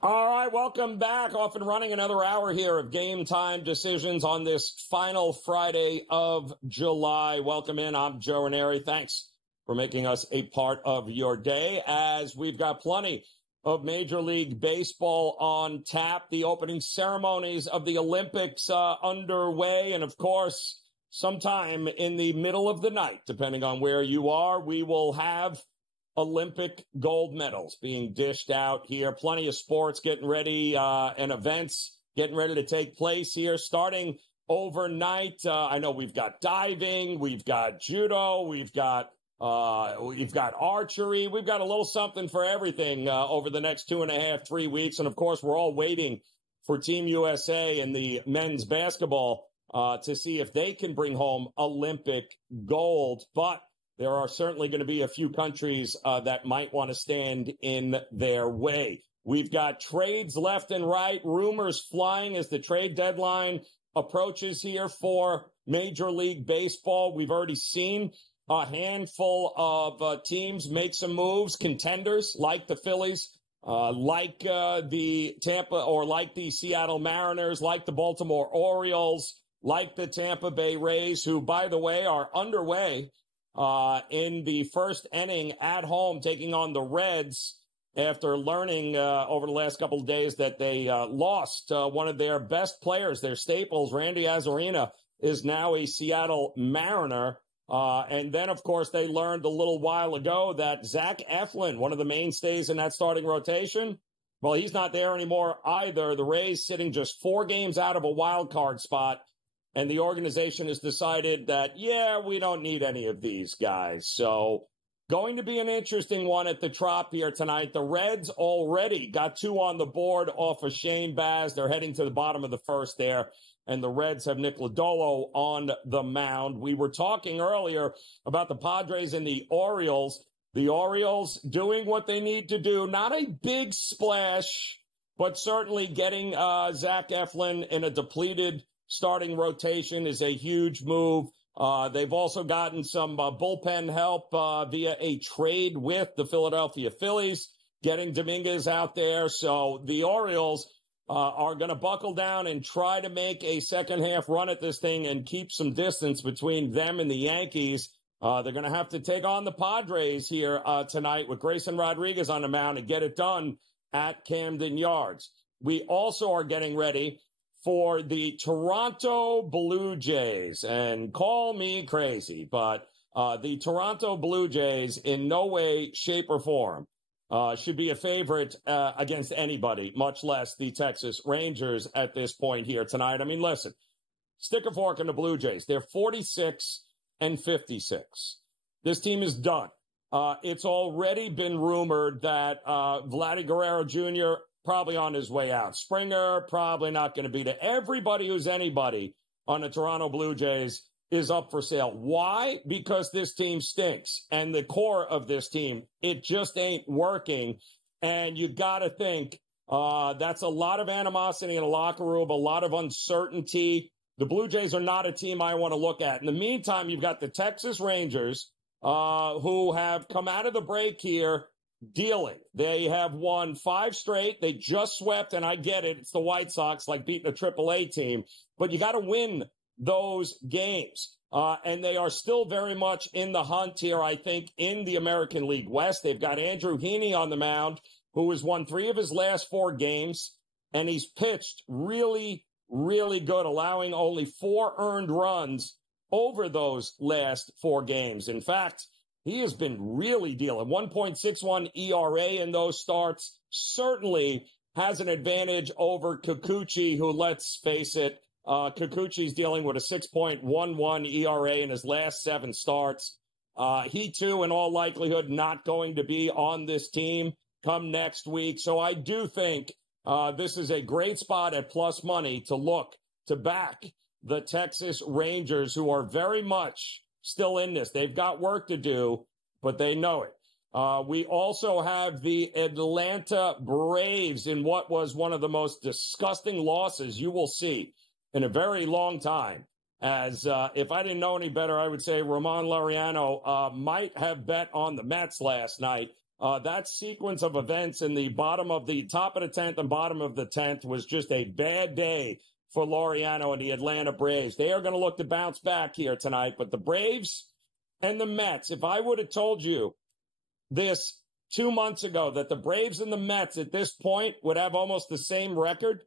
All right, welcome back. Off and running another hour here of Game Time Decisions on this final Friday of July. Welcome in. I'm Joe Raineri. Thanks for making us a part of your day, as we've got plenty of Major League Baseball on tap. The opening ceremonies of the Olympics underway, and of course, sometime in the middle of the night, depending on where you are, we will have Olympic gold medals being dished out here. Plenty of sports getting ready and events getting ready to take place here starting overnight. I know we've got diving, we've got judo, we've got archery. We've got a little something for everything over the next 2.5, 3 weeks. And of course, we're all waiting for Team USA and the men's basketball to see if they can bring home Olympic gold. But there are certainly going to be a few countries that might want to stand in their way. We've got trades left and right, rumors flying as the trade deadline approaches here for Major League Baseball. We've already seen a handful of teams make some moves, contenders like the Phillies, like the Tampa, or like the Seattle Mariners, like the Baltimore Orioles, like the Tampa Bay Rays, who, by the way, are underway in the first inning at home, taking on the Reds after learning over the last couple of days that they lost one of their best players, their staples. Randy Arozarena is now a Seattle Mariner. And then, of course, they learned a little while ago that Zach Eflin, one of the mainstays in that starting rotation, well, he's not there anymore either. The Rays sitting just 4 games out of a wild card spot. And the organization has decided that, yeah, we don't need any of these guys. So going to be an interesting one at the Trop here tonight. The Reds already got 2 on the board off of Shane Baz. They're heading to the bottom of the first there. And the Reds have Nick Lodolo on the mound. We were talking earlier about the Padres and the Orioles. The Orioles doing what they need to do. Not a big splash, but certainly getting Zach Eflin in a depleted starting rotation is a huge move. They've also gotten some bullpen help via a trade with the Philadelphia Phillies, getting Dominguez out there. So the Orioles are going to buckle down and try to make a second half run at this thing and keep some distance between them and the Yankees. They're going to have to take on the Padres here tonight with Grayson Rodriguez on the mound and get it done at Camden Yards. We also are getting ready for the Toronto Blue Jays, and call me crazy, but the Toronto Blue Jays in no way, shape, or form should be a favorite against anybody, much less the Texas Rangers at this point here tonight. I mean, listen, stick a fork in the Blue Jays. They're 46-56. This team is done. It's already been rumored that Vladdy Guerrero Jr. probably on his way out. Springer probably not going to be there. Everybody who's anybody on the Toronto Blue Jays is up for sale. Why? Because this team stinks. And the core of this team, it just ain't working. And you got to think that's a lot of animosity in the locker room, a lot of uncertainty. The Blue Jays are not a team I want to look at. In the meantime, you've got the Texas Rangers, who have come out of the break here dealing. They have won 5 straight. They just swept, and I get it. It's the White Sox, like beating a AAA team. But you got to win those games. And they are still very much in the hunt here, I think, in the American League West. They've got Andrew Heaney on the mound, who has won 3 of his last 4 games, and he's pitched really, really good, allowing only 4 earned runs over those last 4 games. In fact, he has been really dealing. 1.61 ERA in those starts. Certainly has an advantage over Kikuchi, who, let's face it, Kikuchi's dealing with a 6.11 ERA in his last 7 starts. He, too, in all likelihood, not going to be on this team come next week. So I do think this is a great spot at plus money to look to back the Texas Rangers, who are very much still in this. They've got work to do, but they know it. We also have the Atlanta Braves in what was one of the most disgusting losses you will see in a very long time. As if I didn't know any better, I would say Ramon Laureano might have bet on the Mets last night. That sequence of events in the top of the 10th and bottom of the 10th was just a bad day for Laureano and the Atlanta Braves. They are going to look to bounce back here tonight. But the Braves and the Mets, if I would have told you this 2 months ago, that the Braves and the Mets at this point would have almost the same record,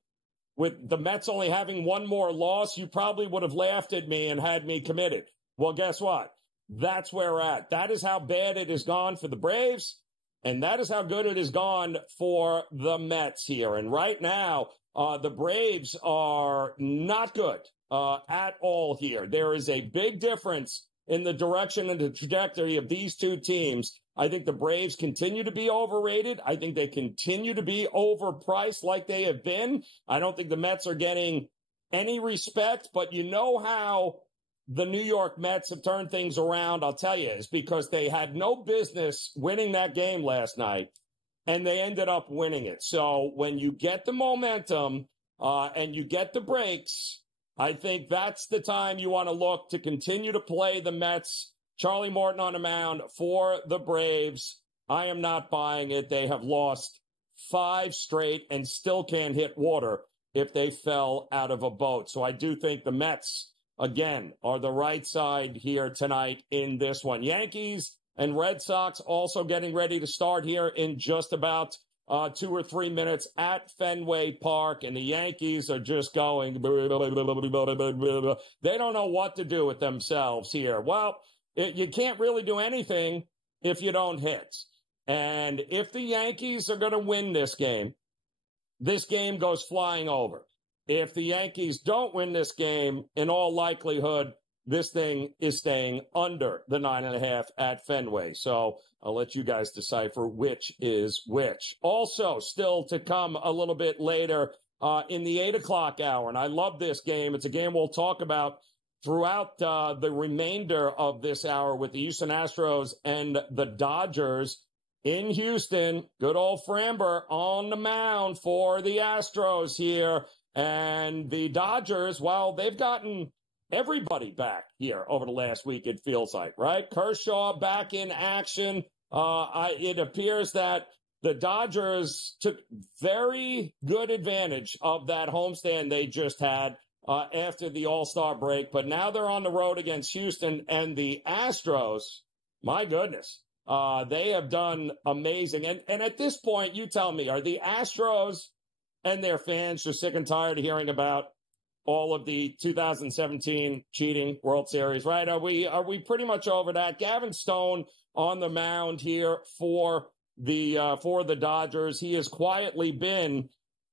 with the Mets only having 1 more loss, you probably would have laughed at me and had me committed. Well, guess what? That's where we're at. That is how bad it has gone for the Braves, and that is how good it has gone for the Mets here. And right now, the Braves are not good at all here. There is a big difference in the direction and the trajectory of these two teams. I think the Braves continue to be overrated. I think they continue to be overpriced like they have been. I don't think the Mets are getting any respect, but you know how the New York Mets have turned things around, I'll tell you, is because they had no business winning that game last night, and they ended up winning it. So when you get the momentum and you get the breaks, I think that's the time you want to look to continue to play the Mets. Charlie Morton on the mound for the Braves. I am not buying it. They have lost 5 straight and still can't hit water if they fell out of a boat. So I do think the Mets, again, are the right side here tonight in this one. Yankees and Red Sox also getting ready to start here in just about 2 or 3 minutes at Fenway Park, and the Yankees are just going, they don't know what to do with themselves here. Well, you can't really do anything if you don't hit. And if the Yankees are going to win this game goes flying over. If the Yankees don't win this game, in all likelihood, this thing is staying under the 9.5 at Fenway. So I'll let you guys decipher which is which. Also, still to come a little bit later in the 8 o'clock hour, and I love this game. It's a game we'll talk about throughout the remainder of this hour with the Houston Astros and the Dodgers in Houston. Good old Framber on the mound for the Astros here. And the Dodgers, well, they've gotten everybody back here over the last week, it feels like, right? Kershaw back in action. It appears that the Dodgers took very good advantage of that homestand they just had after the All-Star break. But now they're on the road against Houston, and the Astros, my goodness, they have done amazing. And at this point, you tell me, are the Astros and their fans just sick and tired of hearing about all of the 2017 cheating World Series, right? Are we pretty much over that? Gavin Stone on the mound here for for the Dodgers. He has quietly been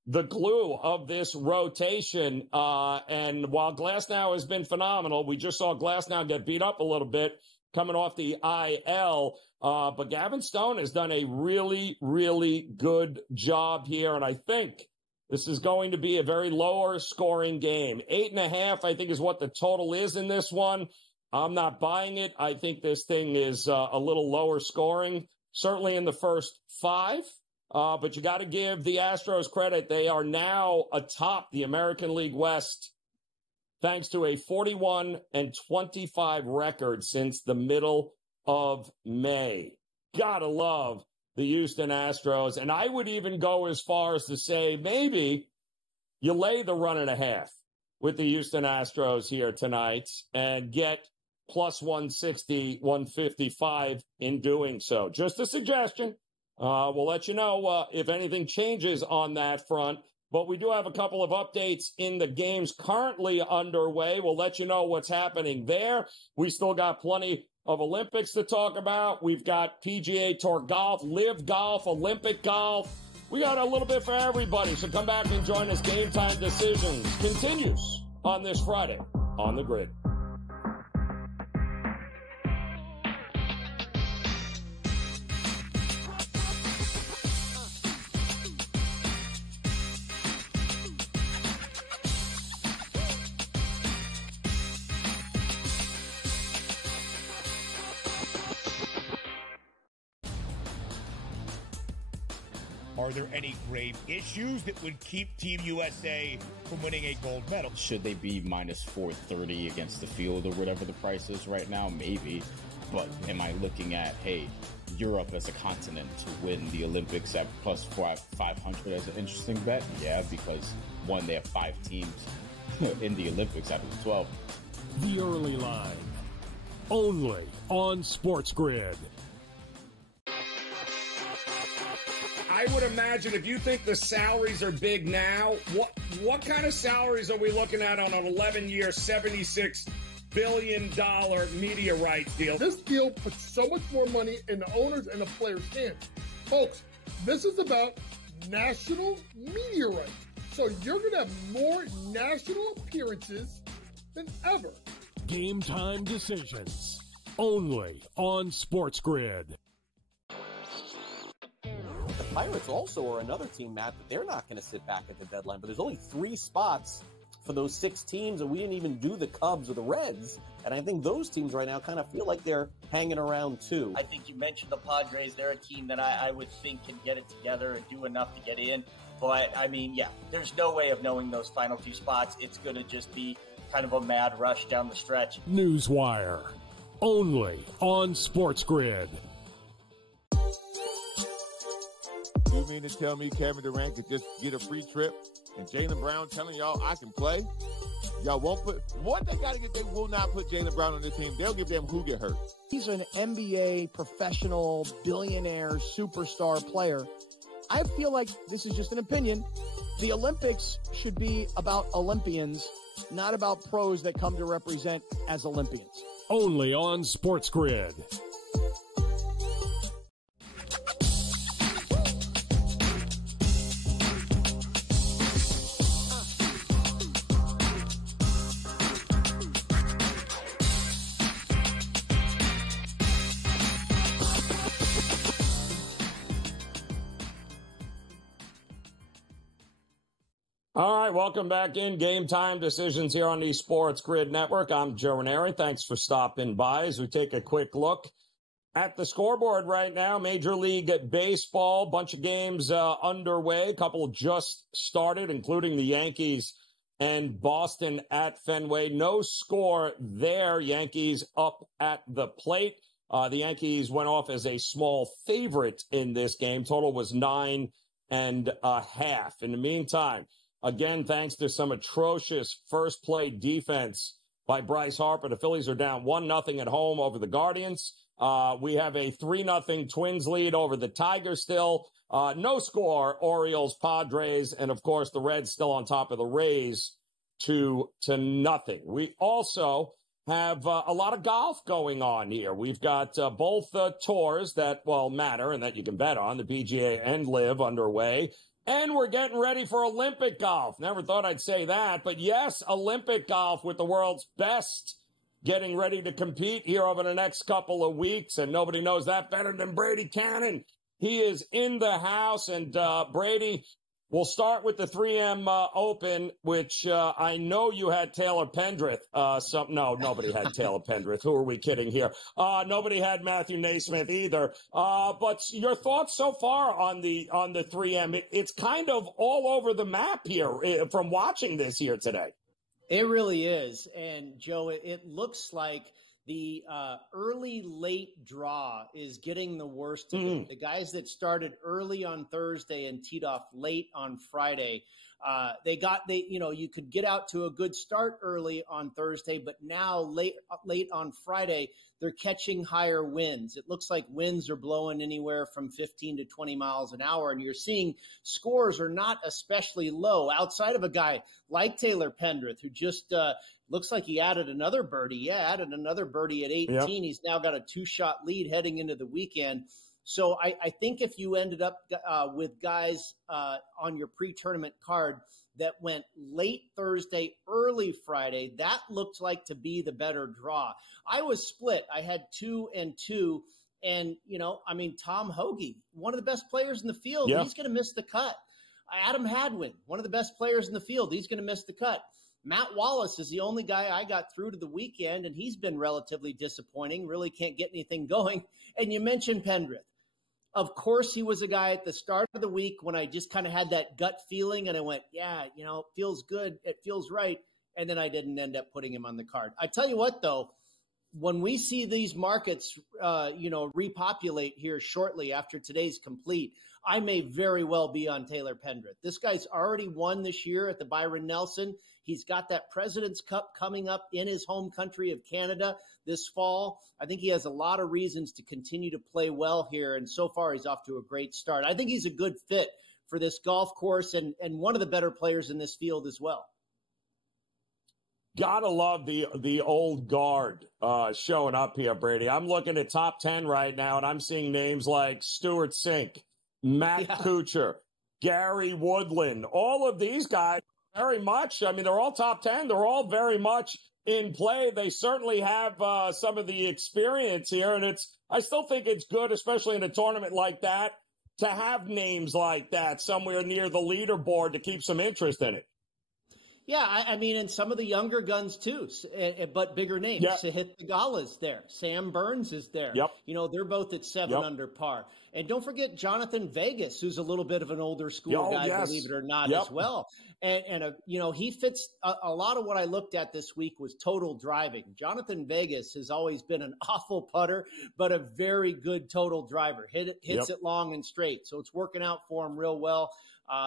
the glue of this rotation. And while Glasnow has been phenomenal, we just saw Glasnow get beat up a little bit coming off the IL. But Gavin Stone has done a really, really good job here. And I think this is going to be a very lower scoring game. 8.5, I think, is what the total is in this one. I'm not buying it. I think this thing is a little lower scoring, certainly in the first 5. But you got to give the Astros credit. They are now atop the American League West thanks to a 41-25 record since the middle of May. Gotta love the Houston Astros. And I would even go as far as to say maybe you lay the 1.5 with the Houston Astros here tonight and get plus 160, 155 in doing so. Just a suggestion. We'll let you know if anything changes on that front. But we do have a couple of updates in the games currently underway. We'll let you know what's happening there. We still got plenty of Olympics to talk about. We've got PGA Tour golf, Live Golf, Olympic golf. We got a little bit for everybody. So come back and join us. Game Time Decisions continues on this Friday on the Grid. Are there any grave issues that would keep Team USA from winning a gold medal? Should they be minus 430 against the field or whatever the price is right now? Maybe. But am I looking at, hey, Europe as a continent to win the Olympics at plus 500 as an interesting bet? Yeah, because one, they have 5 teams in the Olympics out of the 12. The Early Line, only on SportsGrid. I would imagine if you think the salaries are big now, what kind of salaries are we looking at on an 11-year, $76 billion media rights deal? This deal puts so much more money in the owners and the players' hands. Folks, this is about national media rights. So you're going to have more national appearances than ever. Game Time Decisions, only on SportsGrid. The Pirates also are another team, Matt, that they're not going to sit back at the deadline. But there's only 3 spots for those 6 teams, and we didn't even do the Cubs or the Reds. And I think those teams right now kind of feel like they're hanging around too. I think you mentioned the Padres. They're a team that I would think can get it together and do enough to get in. But, I mean, yeah, there's no way of knowing those final 2 spots. It's going to just be kind of a mad rush down the stretch. Newswire, only on SportsGrid. You mean to tell me Kevin Durant could just get a free trip and Jaylen Brown telling y'all I can play? Y'all won't put what they got to get. They will not put Jaylen Brown on the team. They'll give them who get hurt. He's an NBA professional, billionaire, superstar player. I feel like this is just an opinion. The Olympics should be about Olympians, not about pros that come to represent as Olympians. Only on SportsGrid. All right, welcome back in. Game Time Decisions here on the SportsGrid Network. I'm Joe Raineri. Thanks for stopping by as we take a quick look at the scoreboard right now. Major League Baseball, bunch of games underway. A couple just started, including the Yankees and Boston at Fenway. No score there. Yankees up at the plate. The Yankees went off as a small favorite in this game. Total was 9.5. In the meantime, again, thanks to some atrocious first play defense by Bryce Harper, the Phillies are down 1-0 at home over the Guardians. We have a 3-0 Twins lead over the Tigers still. No score, Orioles, Padres, and of course the Reds still on top of the Rays 2-0. We also have a lot of golf going on here. We've got both tours that, matter and that you can bet on, the PGA and LIV underway. And we're getting ready for Olympic golf. Never thought I'd say that, but yes, Olympic golf with the world's best getting ready to compete here over the next couple of weeks. And nobody knows that better than Brady Cannon. He is in the house. And Brady, we'll start with the 3M Open, which I know you had Taylor Pendrith. No, nobody had Taylor Pendrith. Who are we kidding here? Nobody had Matthew Naismith either. But your thoughts so far on the 3M? It's kind of all over the map here from watching this here today. It really is. And, Joe, it looks like the early-late draw is getting the worst of it. The guys that started early on Thursday and teed off late on Friday, you could get out to a good start early on Thursday, but now late on Friday, they're catching higher winds. It looks like winds are blowing anywhere from 15 to 20 miles an hour, and you're seeing scores are not especially low outside of a guy like Taylor Pendrith, who just looks like he added another birdie. Yeah, added another birdie at 18. Yep. He's now got a 2-shot lead heading into the weekend. So I think if you ended up with guys on your pre-tournament card that went late Thursday, early Friday, that looked like to be the better draw. I was split. I had 2 and 2. And, Tom Hoge, one of the best players in the field, he's going to miss the cut. Adam Hadwin, one of the best players in the field, he's going to miss the cut. Matt Wallace is the only guy I got through to the weekend, and he's been relatively disappointing, really can't get anything going. And you mentioned Pendrith. Of course, he was a guy at the start of the week when I just kind of had that gut feeling, and I went, it feels good, it feels right, and then I didn't end up putting him on the card. I tell you what, though, when we see these markets, repopulate here shortly after today's complete, I may very well be on Taylor Pendrith. This guy's already won this year at the Byron Nelson. He's got that President's Cup coming up in his home country of Canada this fall. I think he has a lot of reasons to continue to play well here, and so far he's off to a great start. I think he's a good fit for this golf course and one of the better players in this field as well. Gotta love the old guard showing up here, Brady. I'm looking at top 10 right now, and I'm seeing names like Stuart Sink, Matt Kuchar, Gary Woodland. All of these guys very much, they're all top 10. They're all very much in play. They certainly have some of the experience here, and I still think it's good, especially in a tournament like that, to have names like that somewhere near the leaderboard to keep some interest in it. Yeah, and some of the younger guns too, but bigger names. Yep. Sahith Theegala's there. Sam Burns is there. Yep. They're both at 7 under par. And don't forget Jonathan Vegas, who's a little bit of an older school guy, believe it or not, as well. And he fits a lot of what I looked at this week was total driving. Jonathan Vegas has always been an awful putter, but a very good total driver. Hits it long and straight. So it's working out for him real well.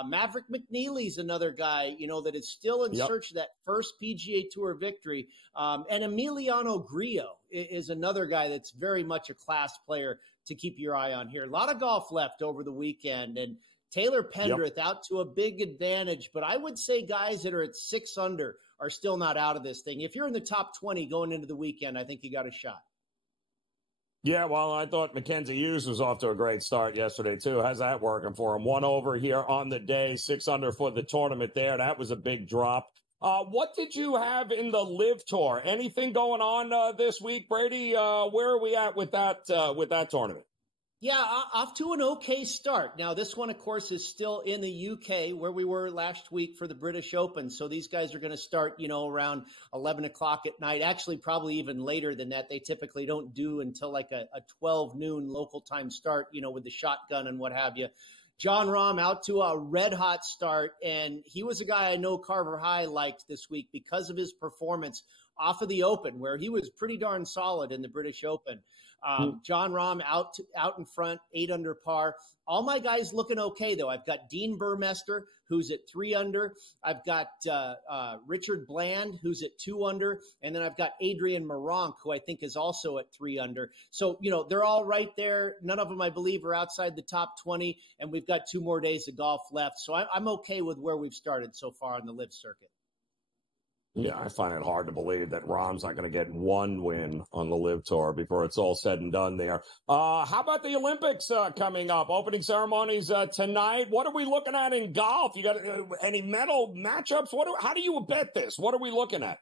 Maverick McNeely's another guy, that is still in search of that first PGA Tour victory. And Emiliano Grillo is another guy that's very much a class player to keep your eye on here. A lot of golf left over the weekend, and Taylor Pendrith out to a big advantage. But I would say guys that are at 6 under are still not out of this thing. If you're in the top 20 going into the weekend, I think you got a shot. Yeah, well, I thought Mackenzie Hughes was off to a great start yesterday, too. How's that working for him? 1 over here on the day, 6 under for the tournament there. That was a big drop. What did you have in the LIV Tour? Anything going on this week, Brady? Where are we at with that tournament? Yeah, off to an okay start. Now, this one, of course, is still in the UK where we were last week for the British Open. So these guys are going to start, around 11 o'clock at night. Actually, probably even later than that. They typically don't do until like a 12 noon local time start, with the shotgun and what have you. John Rahm out to a red-hot start, and he was a guy I know Carver High liked this week because of his performance off of the Open, where he was pretty darn solid in the British Open. John Rahm out in front, 8 under par. All my guys looking okay, though. I've got Dean Burmester, who's at 3 under. I've got Richard Bland, who's at 2 under. And then I've got Adrian Meronk, who I think is also at 3 under. So, they're all right there. None of them, I believe, are outside the top 20. And we've got 2 more days of golf left. So I'm okay with where we've started so far on the LIV circuit. Yeah, I find it hard to believe that Rahm's not going to get one win on the Live Tour before it's all said and done there. How about the Olympics coming up? Opening ceremonies tonight. What are we looking at in golf? You got any medal matchups? How do you bet this? What are we looking at?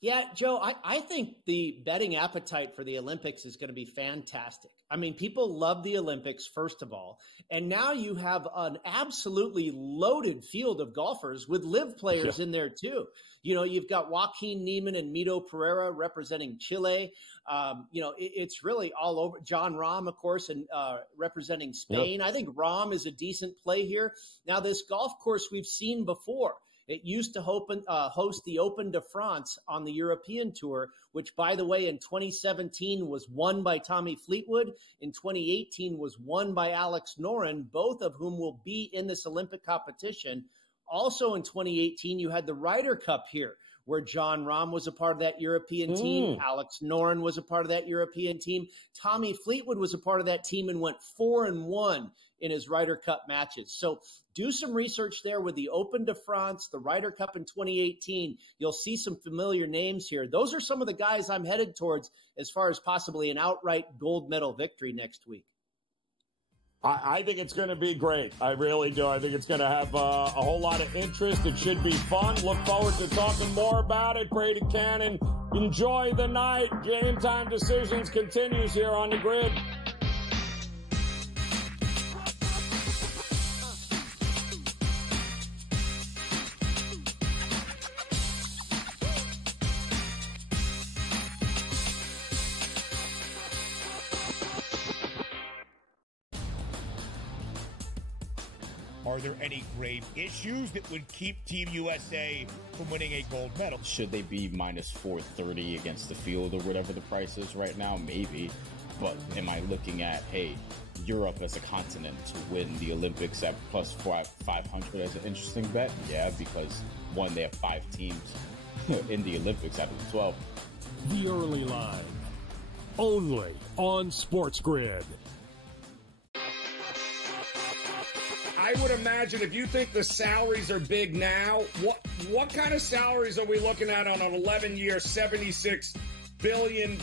Yeah, Joe, I think the betting appetite for the Olympics is going to be fantastic. I mean, people love the Olympics, first of all. And now you have an absolutely loaded field of golfers with live players in there, too. You know, you've got Joaquin Niemann and Mito Pereira representing Chile. It's really all over. John Rahm, of course, and representing Spain. I think Rahm is a decent play here. Now, this golf course we've seen before. It used to host the Open de France on the European Tour, which, by the way, in 2017 was won by Tommy Fleetwood. In 2018 was won by Alex Noren, both of whom will be in this Olympic competition. Also in 2018, you had the Ryder Cup here, where John Rahm was a part of that European team. Alex Noren was a part of that European team. Tommy Fleetwood was a part of that team and went 4-1 in his Ryder Cup matches. So do some research there with the Open de France, the Ryder Cup in 2018. You'll see some familiar names here. Those are some of the guys I'm headed towards as far as possibly an outright gold medal victory next week. I think it's going to be great. I really do. I think it's going to have a whole lot of interest. It should be fun. Look forward to talking more about it. Brady Cannon, enjoy the night. Game Time Decisions continues here on the grid. Are there any grave issues that would keep Team USA from winning a gold medal? Should they be minus 430 against the field or whatever the price is right now? Maybe. But am I looking at, hey, Europe as a continent to win the Olympics at plus 500 as an interesting bet? Yeah, because one, they have 5 teams in the Olympics out of the 12. The early line. Only on SportsGrid. I would imagine if you think the salaries are big now, what kind of salaries are we looking at on an 11-year, $76 billion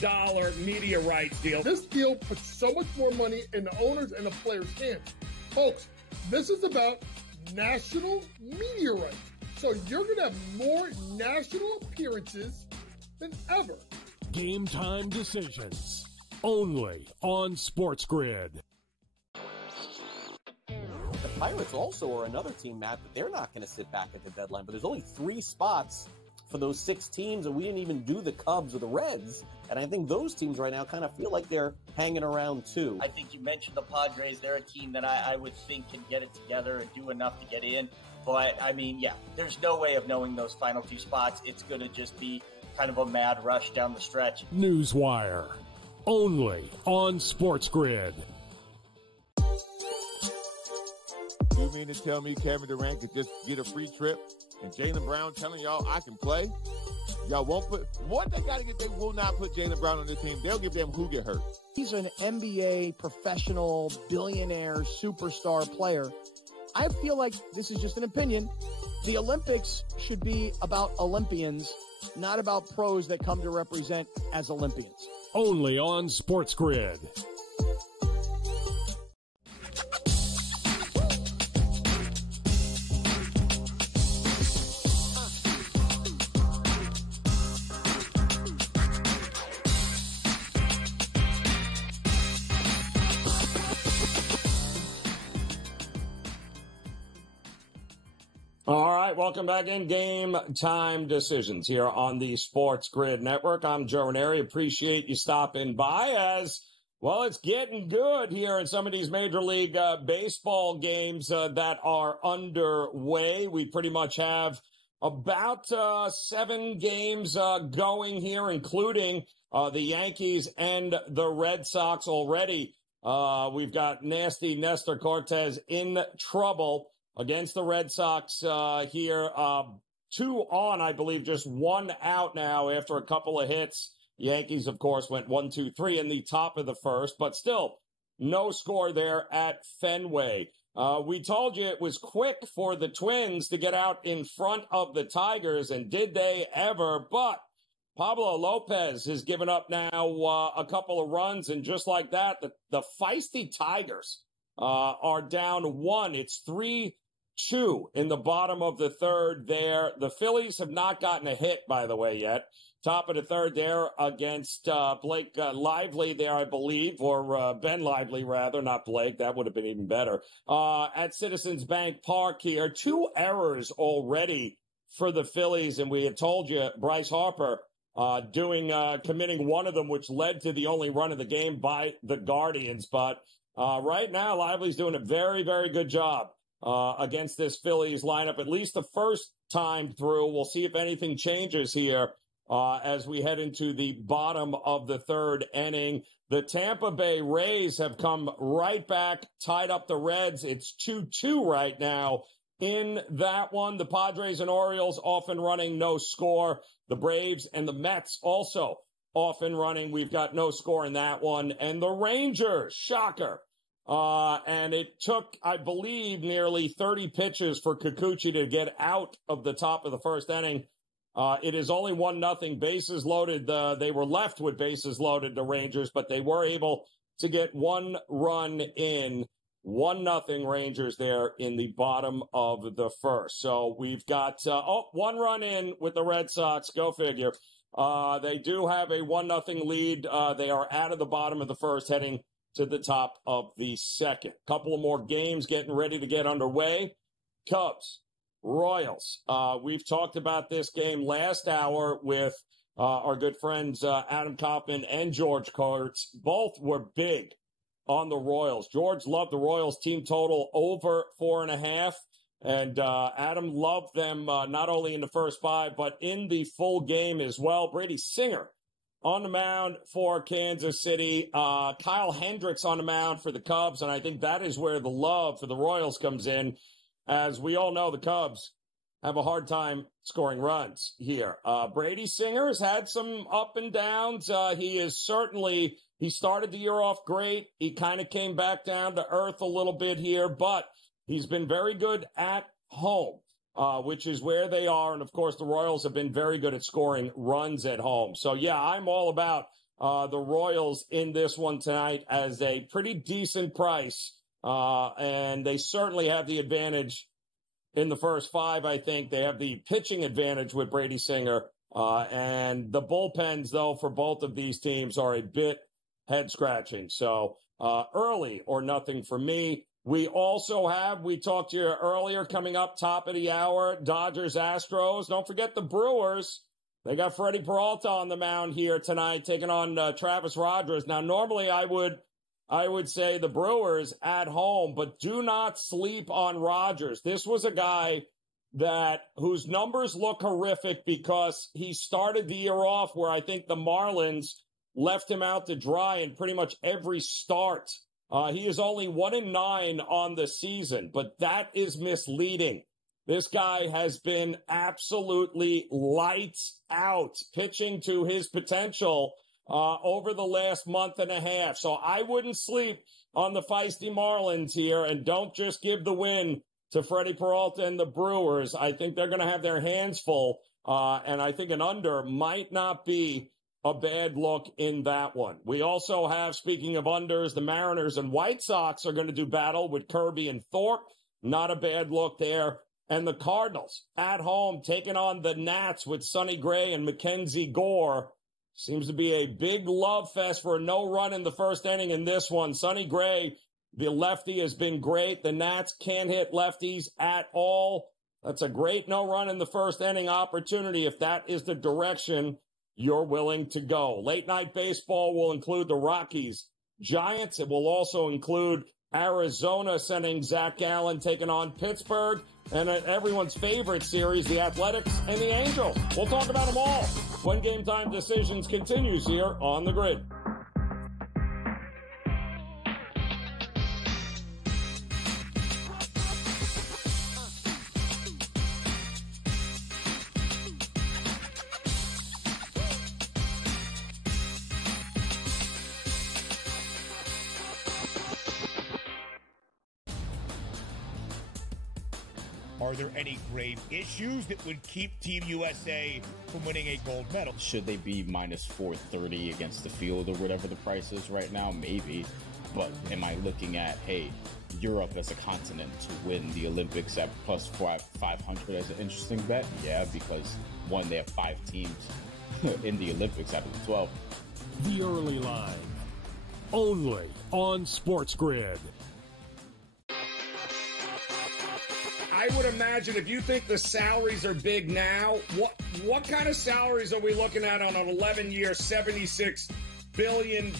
media rights deal? This deal puts so much more money in the owners and the players' hands. Folks, this is about national media rights. So you're going to have more national appearances than ever. Game Time Decisions. Only on SportsGrid. The Pirates also are another team, Matt, that they're not going to sit back at the deadline. But there's only 3 spots for those 6 teams, and we didn't even do the Cubs or the Reds. And I think those teams right now kind of feel like they're hanging around too. I think you mentioned the Padres. They're a team that I would think can get it together and do enough to get in. But, I mean, yeah, there's no way of knowing those final 2 spots. It's going to just be kind of a mad rush down the stretch. Newswire. Only on SportsGrid. You mean to tell me Kevin Durant could just get a free trip and Jaylen Brown telling y'all I can play? Y'all won't put what they got to get. They will not put Jaylen Brown on the team. They'll give them who get hurt. He's an NBA professional, billionaire, superstar player. I feel like this is just an opinion. The Olympics should be about Olympians, not about pros that come to represent as Olympians. Only on SportsGrid. All right, welcome back in Game Time Decisions here on the SportsGrid Network. I'm Joe Raineri. Appreciate you stopping by as, well, it's getting good here in some of these Major League Baseball games that are underway. We pretty much have about 7 games going here, including the Yankees and the Red Sox already. We've got nasty Nestor Cortes in trouble against the Red Sox here. 2 on, I believe, just 1 out now after a couple of hits. Yankees, of course, went 1-2-3 in the top of the first, but still no score there at Fenway. We told you it was quick for the Twins to get out in front of the Tigers, and did they ever? But Pablo Lopez has given up now a couple of runs, and just like that, the feisty Tigers are down 1. It's 3-2 in the bottom of the third there. The Phillies have not gotten a hit, by the way, yet. Top of the third there against Blake Lively there, I believe, or Ben Lively, rather, not Blake. That would have been even better. At Citizens Bank Park here, 2 errors already for the Phillies, and we had told you Bryce Harper committing one of them, which led to the only run of the game by the Guardians. But right now, Lively's doing a very, very good job against this Phillies lineup, at least the first time through. We'll see if anything changes here as we head into the bottom of the third inning. The Tampa Bay Rays have come right back, tied up the Reds. It's 2-2 right now in that one. The Padres and Orioles off and running, no score. The Braves and the Mets also off and running. We've got no score in that one. And the Rangers, shocker. And it took, I believe, nearly 30 pitches for Kikuchi to get out of the top of the first inning. It is only 1-0, bases loaded. They were left with bases loaded, the Rangers, but they were able to get 1 run in. 1-0 Rangers there in the bottom of the first. So we've got 1 run in with the Red Sox. Go figure. They do have a 1-0 lead. They are out of the bottom of the first, heading to the top of the second. Couple of more games getting ready to get underway. Cubs, Royals. We've talked about this game last hour with our good friends Adam Kaufman and George Kurtz. Both were big on the Royals. George loved the Royals team total over 4.5. And Adam loved them not only in the first 5, but in the full game as well. Brady Singer on the mound for Kansas City. Kyle Hendricks on the mound for the Cubs. And I think that is where the love for the Royals comes in. As we all know, the Cubs have a hard time scoring runs here. Brady Singer has had some up and downs. He started the year off great. He kind of came back down to earth a little bit here, but he's been very good at home, which is where they are. And, of course, the Royals have been very good at scoring runs at home. So, yeah, I'm all about the Royals in this one tonight as a pretty decent price. And they certainly have the advantage in the first 5, I think. They have the pitching advantage with Brady Singer. And the bullpens, though, for both of these teams are a bit head-scratching. So early or nothing for me. We also have, we talked to you earlier, coming up top of the hour, Dodgers, Astros. Don't forget the Brewers. They got Freddie Peralta on the mound here tonight, taking on Travis Rogers. Now, normally I would say the Brewers at home, but do not sleep on Rogers. This was a guy whose numbers look horrific because he started the year off where I think the Marlins left him out to dry in pretty much every start. He is only 1-9 on the season, but that is misleading. This guy has been absolutely lights out, pitching to his potential over the last month and a half. So I wouldn't sleep on the feisty Marlins here, and don't just give the win to Freddie Peralta and the Brewers. I think they're going to have their hands full, and I think an under might not be a bad look in that one. We also have, speaking of unders, the Mariners and White Sox are going to do battle with Kirby and Thorpe. Not a bad look there. And the Cardinals at home taking on the Nats with Sonny Gray and Mackenzie Gore. Seems to be a big love fest for a no run in the first inning in this one. Sonny Gray, the lefty, has been great. The Nats can't hit lefties at all. That's a great no run in the first inning opportunity if that is the direction you're willing to go. Late night baseball will include the Rockies, Giants. It will also include Arizona sending Zach Gallen taking on Pittsburgh, and everyone's favorite series, the Athletics and the Angels. We'll talk about them all when Game Time Decisions continues here on the Grid. Are there any grave issues that would keep Team USA from winning a gold medal? Should they be minus 430 against the field or whatever the price is right now? Maybe. But am I looking at, hey, Europe as a continent to win the Olympics at plus 500 as an interesting bet? Yeah, because one, they have 5 teams in the Olympics out of the 12. The early line, only on SportsGrid. I would imagine if you think the salaries are big now, what kind of salaries are we looking at on an 11-year, $76 billion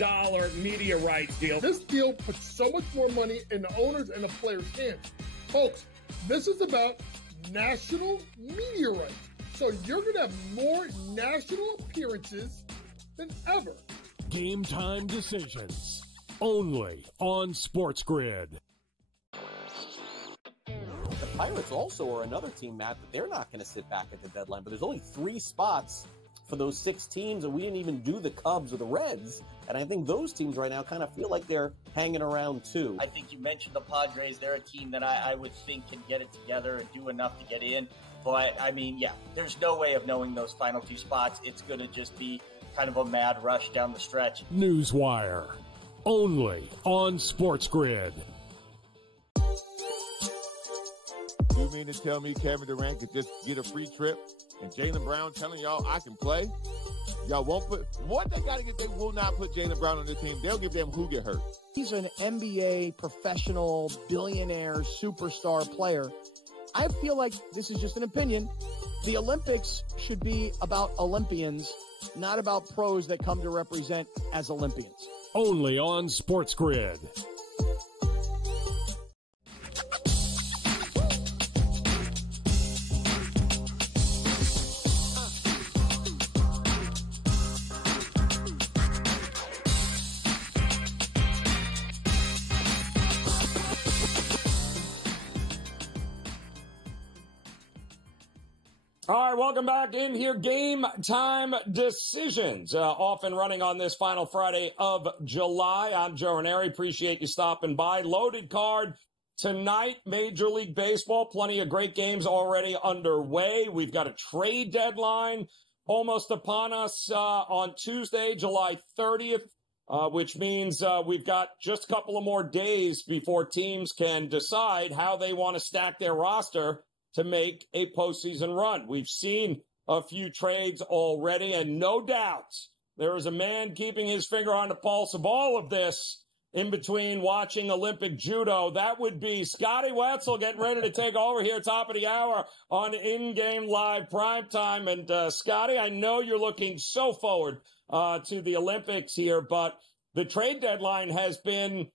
media rights deal? This deal puts so much more money in the owners and the players' hands. Folks, this is about national media rights. So you're going to have more national appearances than ever. Game Time Decisions, only on SportsGrid. The Pirates also are another team, Matt, that they're not going to sit back at the deadline. But there's only 3 spots for those 6 teams, and we didn't even do the Cubs or the Reds. And I think those teams right now kind of feel like they're hanging around too. I think you mentioned the Padres. They're a team that I would think can get it together and do enough to get in. But, I mean, yeah, there's no way of knowing those final 2 spots. It's going to just be kind of a mad rush down the stretch. Newswire, only on SportsGrid. You mean to tell me Kevin Durant could just get a free trip and Jaylen Brown telling y'all I can play? Y'all won't put what they got to get. They will not put Jaylen Brown on the team. They'll give them who get hurt. He's an NBA professional, billionaire, superstar player. I feel like this is just an opinion. The Olympics should be about Olympians, not about pros that come to represent as Olympians. Only on SportsGrid. All right, welcome back in here. Game Time Decisions, off and running on this final Friday of July. I'm Joe Raineri. Appreciate you stopping by. Loaded card tonight, Major League Baseball. Plenty of great games already underway. We've got a trade deadline almost upon us on Tuesday, July 30th, which means we've got just a couple of more days before teams can decide how they want to stack their roster to make a postseason run. We've seen a few trades already, and no doubt there is a man keeping his finger on the pulse of all of this in between watching Olympic judo. That would be Scotty Wetzel getting ready to take over here top of the hour on In-Game Live Primetime. And Scotty, I know you're looking so forward to the Olympics here, but the trade deadline has been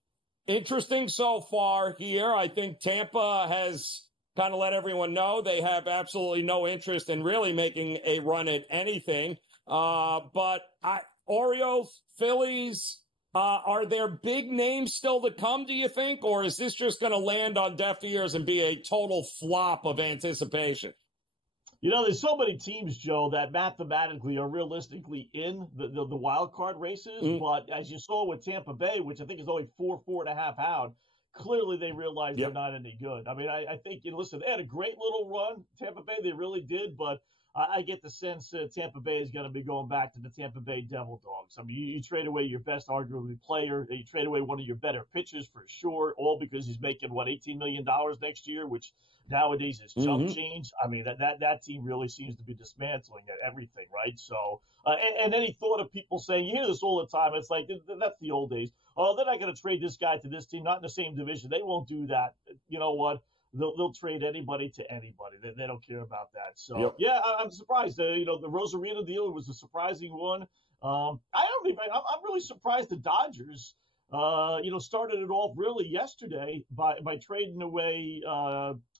interesting so far here. I think Tampa has kind of let everyone know they have absolutely no interest in really making a run at anything. But Orioles, Phillies, are there big names still to come, do you think? Or is this just going to land on deaf ears and be a total flop of anticipation? You know, there's so many teams, Joe, that mathematically are realistically in the wild card races. But as you saw with Tampa Bay, which I think is only 4.5 out, clearly they realize they're not any good. I mean, I think, listen, they had a great little run, Tampa Bay. They really did. But I get the sense that Tampa Bay is going to be going back to the Tampa Bay Devil Dogs. I mean, you trade away your best arguably player. You trade away one of your better pitchers for sure, all because he's making, $18 million next year, which nowadays is chump change. I mean, that team really seems to be dismantling everything, right? So, and any thought of people saying, you hear this all the time, it's like, that's the old days. Oh, they're not going to trade this guy to this team, not in the same division. They won't do that. You know what? They'll trade anybody to anybody. They don't care about that. So, yeah, I'm surprised. The Rosarina deal was a surprising one. I'm really surprised the Dodgers, started it off really yesterday by trading away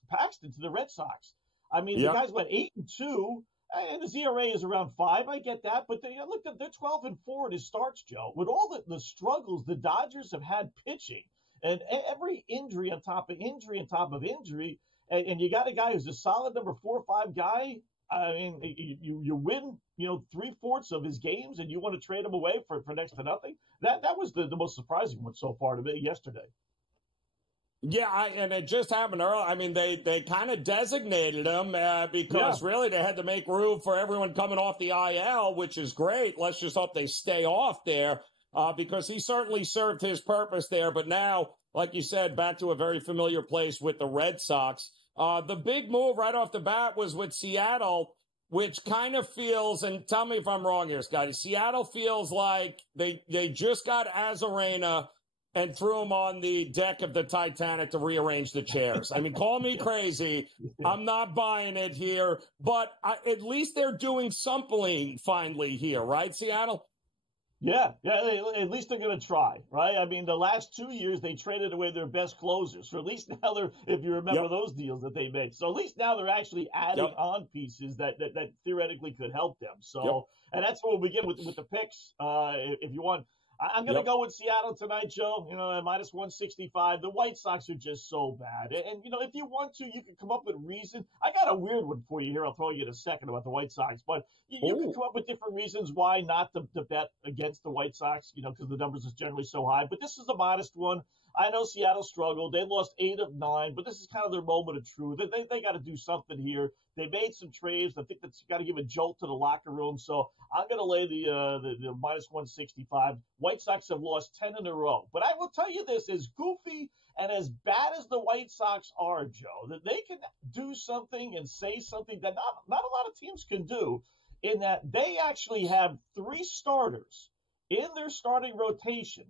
Paxton to the Red Sox. I mean, the guys went 8-2, and his ERA is around 5. I get that, but they're 12-4 in his starts, Joe. With all the struggles the Dodgers have had pitching, and every injury on top of injury on top of injury, and you got a guy who's a solid number 4 or 5 guy. I mean, you win, 3/4 of his games, and you want to trade him away for next to nothing. That was the most surprising one so far to me yesterday. Yeah, and it just happened early. I mean, they kind of designated him because really they had to make room for everyone coming off the IL, which is great. Let's just hope they stay off there because he certainly served his purpose there. But now, like you said, back to a very familiar place with the Red Sox. The big move right off the bat was with Seattle, which kind of feels, and tell me if I'm wrong here, Scotty, Seattle feels like they just got Arozarena and threw him on the deck of the Titanic to rearrange the chairs. I mean, call me crazy. I'm not buying it here, but at least they're doing something finally here, right, Seattle? Yeah, at least they're going to try, right? I mean, the last 2 years, they traded away their best closers. So at least now they're, if you remember those deals that they made. So at least now they're actually adding on pieces that theoretically could help them. So, and that's what we'll begin with the picks, if you want. I'm going to go with Seattle tonight, Joe. You know, at minus 165. The White Sox are just so bad. And, you know, if you want to, you can come up with reason. I got a weird one for you here. I'll throw you in a second about the White Sox. But you can come up with different reasons why not to bet against the White Sox, you know, because the numbers is generally so high. But this is a modest one. I know Seattle struggled. They lost 8 of 9, but this is kind of their moment of truth. They got to do something here. They made some trades. I think that's got to give a jolt to the locker room. So I'm going to lay the minus 165. White Sox have lost 10 in a row. But I will tell you this, as goofy and as bad as the White Sox are, Joe, that they can do something and say something that not a lot of teams can do, in that they actually have 3 starters in their starting rotation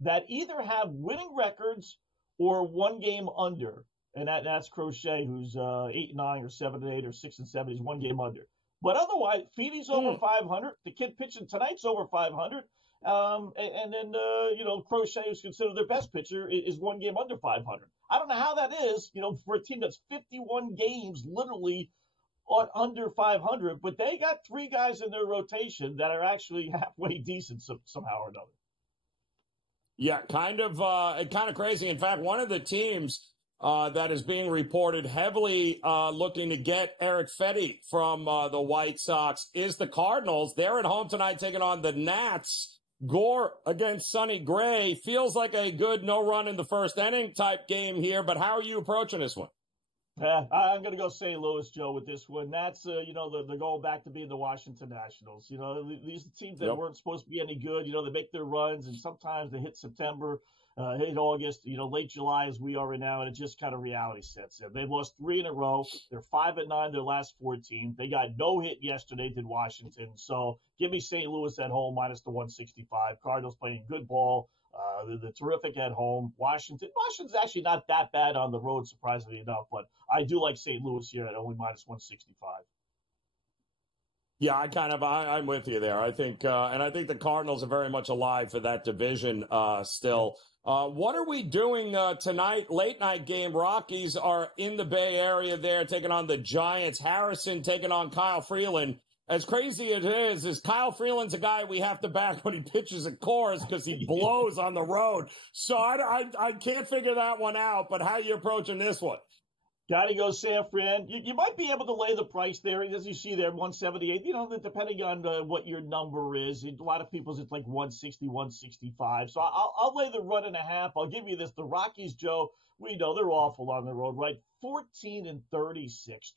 that either have winning records or 1 game under. And that's Crochet, who's 8-9 or 7-8 or 6-7. He's 1 game under. But otherwise, Feedy's over 500. The kid pitching tonight's over 500. And then, you know, Crochet, who's considered their best pitcher, is 1 game under 500. I don't know how that is, you know, for a team that's 51 games literally on under 500. But they got 3 guys in their rotation that are actually halfway decent somehow or another. Yeah, kind of crazy. In fact, one of the teams that is being reported heavily looking to get Eric Fedde from the White Sox is the Cardinals. They're at home tonight taking on the Nats. Gore against Sonny Gray. Feels like a good no run in the first inning type game here, but how are you approaching this one? I'm going to go St. Louis, Joe, with this one. That's, you know, they're going back to being the Washington Nationals. You know, these are teams that weren't supposed to be any good. You know, they make their runs, and sometimes they hit September, hit August, you know, late July as we are right now, and it just kind of reality sets in. They've lost 3 in a row. They're 5-9 their last 14. They got no hit yesterday, did Washington. So give me St. Louis at home, minus the 165. Cardinals playing good ball. They're terrific at home. Washington's actually not that bad on the road, surprisingly enough, but I do like St. Louis here at only minus 165. Yeah, I'm with you there. I think, and I think the Cardinals are very much alive for that division still. What are we doing tonight? Late night game. Rockies are in the Bay Area there, taking on the Giants. Harrison taking on Kyle Freeland. As crazy as it is Kyle Freeland's a guy we have to back when he pitches at Coors because he blows on the road. So I can't figure that one out, but how are you approaching this one? Got to go San Fran. You might be able to lay the price there, as you see there, 178. You know, depending on what your number is. A lot of people's it's like 160, 165. So I'll lay the 1.5. I'll give you this. The Rockies, Joe, we know they're awful on the road, right? 14-36,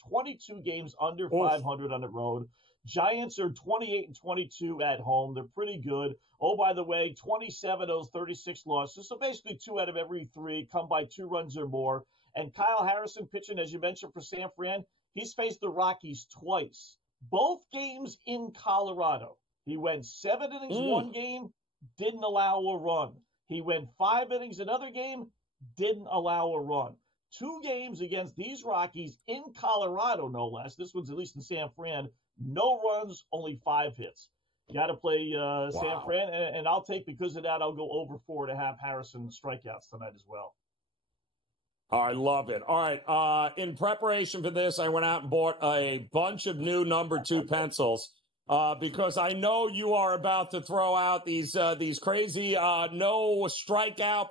22 games under 500 on the road. Giants are 28-22 at home. They're pretty good. Oh, by the way, 27 of those 36 losses. So basically 2 out of every 3 come by 2 runs or more. And Kyle Harrison pitching, as you mentioned, for San Fran, he's faced the Rockies twice. Both games in Colorado. He went 7 innings one game, didn't allow a run. He went 5 innings another game, didn't allow a run. 2 games against these Rockies in Colorado, no less. This one's at least in San Fran. No runs, only 5 hits. You got to play San Fran, and I'll take, because of that, I'll go over 4.5 Harrison strikeouts tonight as well. I love it. All right. In preparation for this, I went out and bought a bunch of new number 2 pencils because I know you are about to throw out these crazy no strikeout.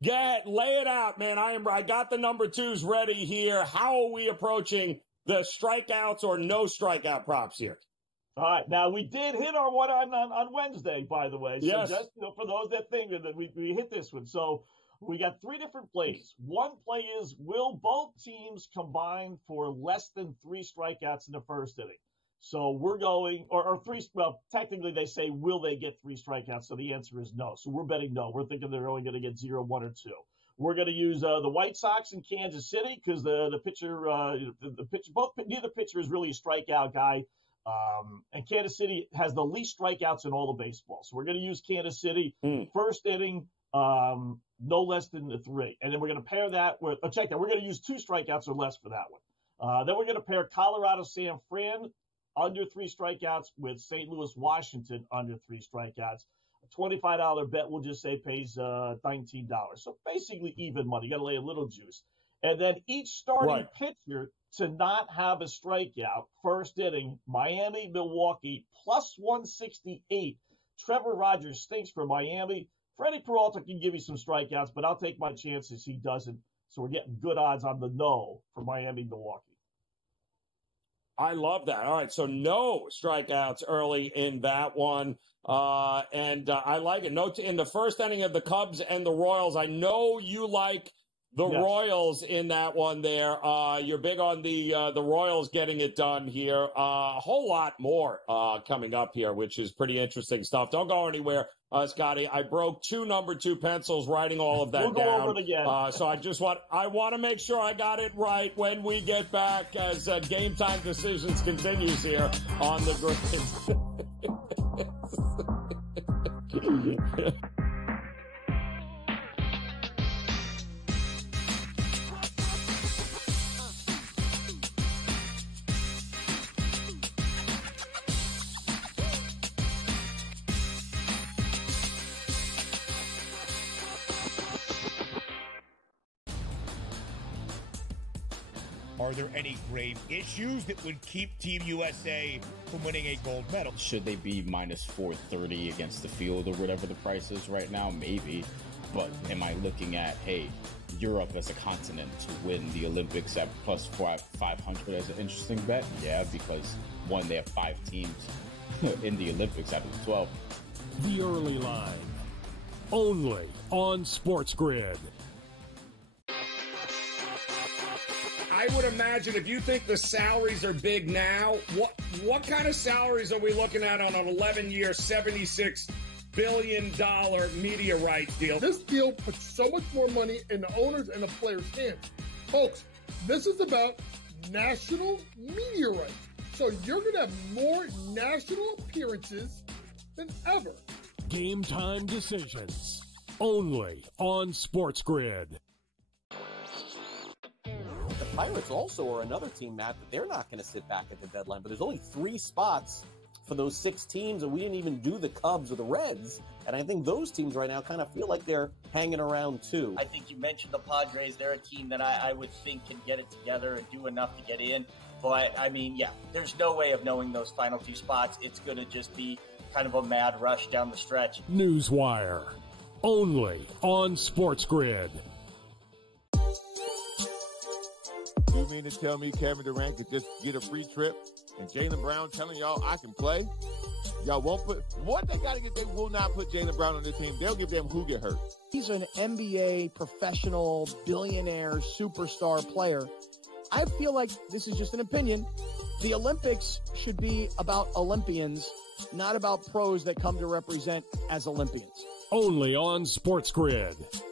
Lay it out, man. I got the number 2s ready here. How are we approaching the strikeouts or no strikeout props here? All right. Now, we did hit our one on Wednesday, by the way. So yes. Just for those that think that we hit this one. So We got three different plays. One play is, will both teams combine for less than 3 strikeouts in the first inning? So we're going, or three, well, technically they say, will they get 3 strikeouts? So the answer is no. So we're betting no. We're thinking they're only going to get 0, 1, or 2. We're going to use the White Sox in Kansas City because the pitcher, neither pitcher is really a strikeout guy. And Kansas City has the least strikeouts in all of baseball. So we're going to use Kansas City first inning, no less than 3. And then we're going to pair that with, check that, we're going to use 2 strikeouts or less for that one. Then we're going to pair Colorado San Fran under 3 strikeouts with St. Louis Washington under 3 strikeouts. A $25 bet, we'll just say, pays $19. So basically even money. You got to lay a little juice. And then each starting pitcher to not have a strikeout first inning, Miami, Milwaukee, plus 168. Trevor Rogers stinks for Miami. Freddie Peralta can give you some strikeouts, but I'll take my chances he doesn't. So we're getting good odds on the no for Miami, Milwaukee. I love that. All right, so no strikeouts early in that one. And I like it. No, in the first inning of the Cubs and the Royals, I know you like the Royals in that one there. You're big on the Royals getting it done here. A whole lot more coming up here, which is pretty interesting stuff. Don't go anywhere, Scotty. I broke 2 number 2 pencils writing all of that we'll down. Go over it again. So I want to make sure I got it right when we get back as Game Time Decisions continues here on the grid. Are there any grave issues that would keep Team USA from winning a gold medal? Should they be minus 430 against the field or whatever the price is right now? Maybe. But am I looking at, hey, Europe as a continent to win the Olympics at plus 500 as an interesting bet? Yeah, because one, they have 5 teams in the Olympics out of the 12. The early line. Only on SportsGrid. I would imagine if you think the salaries are big now, what kind of salaries are we looking at on an 11-year, $76 billion media rights deal? This deal puts so much more money in the owners and the players' hands. Folks, this is about national media rights. So you're going to have more national appearances than ever. Game Time Decisions. Only on SportsGrid. The Pirates also are another team, Matt, that they're not going to sit back at the deadline. But there's only 3 spots for those 6 teams, and we didn't even do the Cubs or the Reds. And I think those teams right now kind of feel like they're hanging around too. I think you mentioned the Padres. They're a team that I would think can get it together and do enough to get in. But, I mean, yeah, there's no way of knowing those final 2 spots. It's going to just be kind of a mad rush down the stretch. Newswire. Only on SportsGrid. You mean to tell me Kevin Durant could just get a free trip and Jaylen Brown telling y'all I can play? Y'all won't put what they got to get. They will not put Jaylen Brown on the team. They'll give them who get hurt. He's an NBA professional, billionaire, superstar player. I feel like this is just an opinion. The Olympics should be about Olympians, not about pros that come to represent as Olympians. Only on SportsGrid.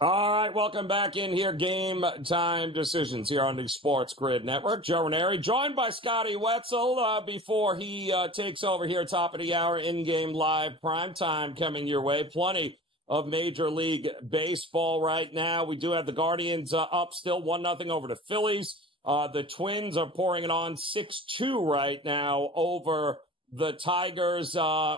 All right, welcome back in here. Game Time Decisions here on the SportsGrid Network. Joe Raineri, joined by Scotty Wetzel before he takes over here top of the hour. In-game live prime time coming your way. Plenty of Major League Baseball right now. We do have the Guardians up still 1-0 over the Phillies. The Twins are pouring it on 6-2 right now over the Tigers.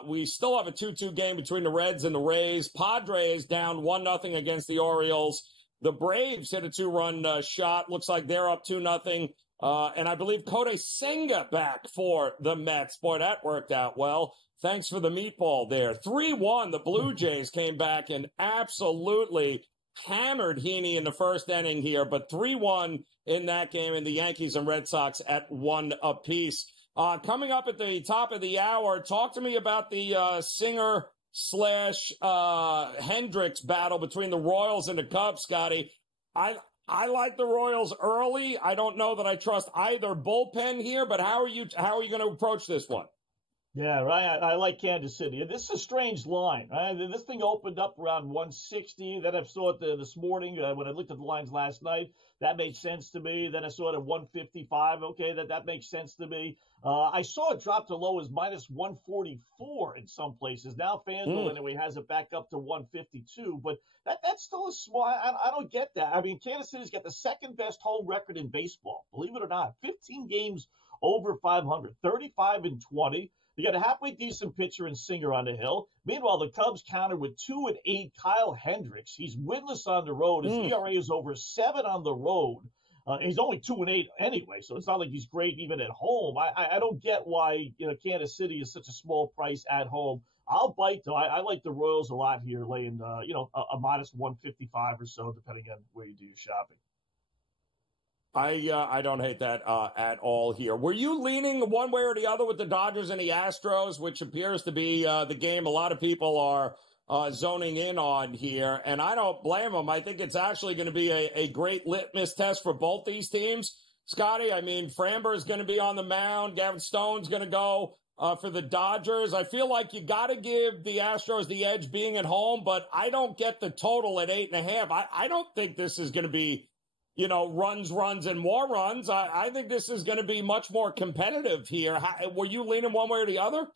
We still have a 2-2 game between the Reds and the Rays. Padres down 1-0 against the Orioles. The Braves hit a 2-run shot. Looks like they're up 2-0 And I believe Kodai Senga back for the Mets. Boy, that worked out well. Thanks for the meatball there. 3-1, the Blue Jays came back and absolutely hammered Heaney in the first inning here, but 3-1 in that game, and the Yankees and Red Sox at 1 apiece. Coming up at the top of the hour, talk to me about the Singer / Hendricks battle between the Royals and the Cubs, Scotty. I like the Royals early. I don't know that I trust either bullpen here, but how are you going to approach this one? Yeah, right. I like Kansas City. This is a strange line, right? This thing opened up around 160. Then I saw it this morning when I looked at the lines last night. That made sense to me. Then I saw it at 155. Okay, that makes sense to me. I saw it drop to low as minus 144 in some places. Now FanDuel anyway has it back up to 152, but that's still a small. I don't get that. I mean, Kansas City's got the second best home record in baseball. Believe it or not, 15 games over 500, 35-20. They got a halfway decent pitcher in Singer on the hill. Meanwhile, the Cubs counter with 2-8 Kyle Hendricks. He's winless on the road. His ERA is over 7 on the road. He's only 2-8 anyway, so it's not like he's great even at home. I don't get why Kansas City is such a small price at home. I'll bite though. I like the Royals a lot here, laying a modest 155 or so, depending on where you do your shopping. I don't hate that at all here. Were you leaning one way or the other with the Dodgers and the Astros, which appears to be the game a lot of people are zoning in on here? And I don't blame them. I think it's actually going to be a great litmus test for both these teams. Scotty, I mean, Framber is going to be on the mound. Gavin Stone's going to go for the Dodgers. I feel like you got to give the Astros the edge being at home, but I don't get the total at 8.5. I don't think this is going to be runs, and more runs. I think this is going to be much more competitive here. Were you leaning one way or the other?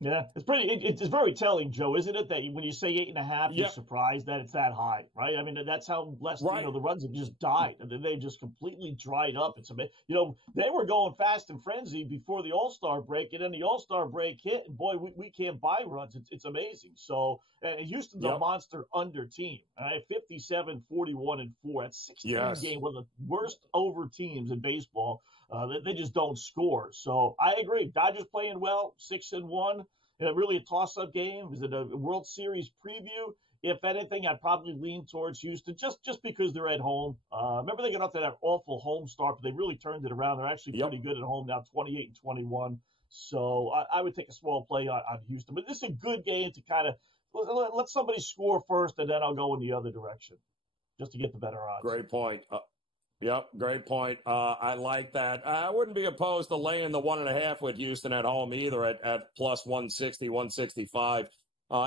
Yeah, it's very telling, Joe, isn't it? That when you say 8.5, you're surprised that it's that high, right? I mean, that's how less, the runs have just died, and then they've just completely dried up. It's amazing. They were going fast and frenzied before the All-Star break, and then the All-Star break hit, and boy, we can't buy runs. It's amazing. So Houston's a monster under team. All right, 57, 41, 4. That's 16 game, one of the worst over teams in baseball. They just don't score. So I agree. Dodgers playing well, 6-1. Really a toss-up game. Is it a World Series preview? If anything, I'd probably lean towards Houston just because they're at home. Remember they got off to that awful home start, but they really turned it around. They're actually pretty good at home now, 28-21. So I would take a small play on Houston. But this is a good game to kind of let somebody score first, and then I'll go in the other direction just to get the better odds. Great point. Yep, great point. I like that. I wouldn't be opposed to laying the 1.5 with Houston at home either at plus 160, 165.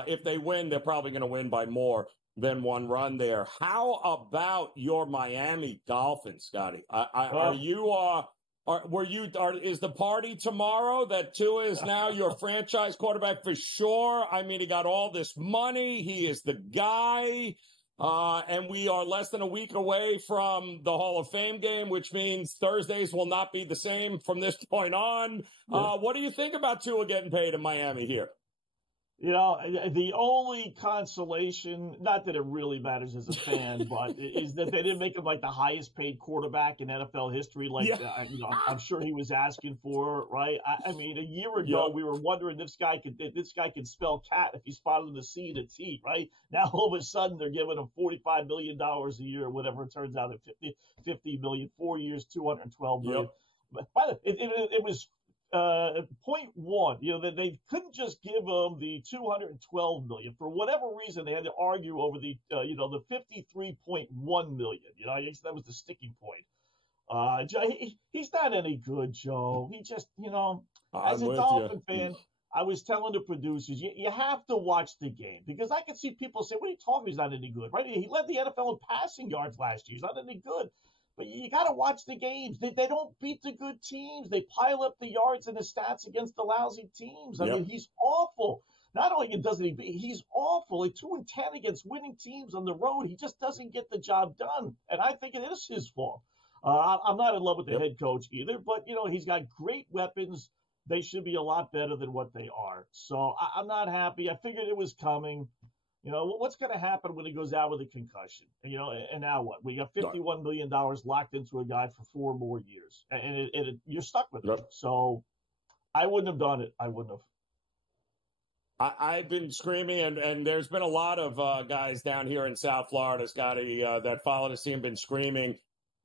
If they win, they're probably going to win by more than 1 run there. How about your Miami Dolphins, Scotty? Is the party tomorrow that Tua is now your franchise quarterback for sure? I mean, he got all this money. He is the guy. And we are less than a week away from the Hall of Fame game, which means Thursdays will not be the same from this point on. What do you think about Tua getting paid in Miami here? The only consolation, not that it really matters as a fan, but is that they didn't make him like the highest paid quarterback in NFL history. I'm sure he was asking for, right? I mean, a year ago, we were wondering if this guy could spell cat if he spotted the C and a T, right? Now, all of a sudden, they're giving him $45 million a year, or whatever it turns out at $50 million, 4 years, $212 million. But by the way, it was 0.1, they couldn't just give him the $212 million for whatever reason. They had to argue over the $53.1 million. I guess that was the sticking point. He's not any good, Joe. He just, as a Dolphin fan, I was telling the producers, you have to watch the game because I can see people say, "What are you talking? He's not any good, right? He led the NFL in passing yards last year. He's not any good." But you got to watch the games. They don't beat the good teams. They pile up the yards and the stats against the lousy teams. I mean, he's awful. Not only doesn't he beat, he's awful. Like 2-10 against winning teams on the road. He just doesn't get the job done. And I think it is his fault. I'm not in love with the head coach either, but, he's got great weapons. They should be a lot better than what they are. So I'm not happy. I figured it was coming. You know, what's going to happen when he goes out with a concussion? And, you know, and now what? We got $51 million locked into a guy for 4 more years, and you're stuck with it. So I wouldn't have done it. I wouldn't have. I've been screaming, and there's been a lot of guys down here in South Florida, Scotty, that follow the team, been screaming.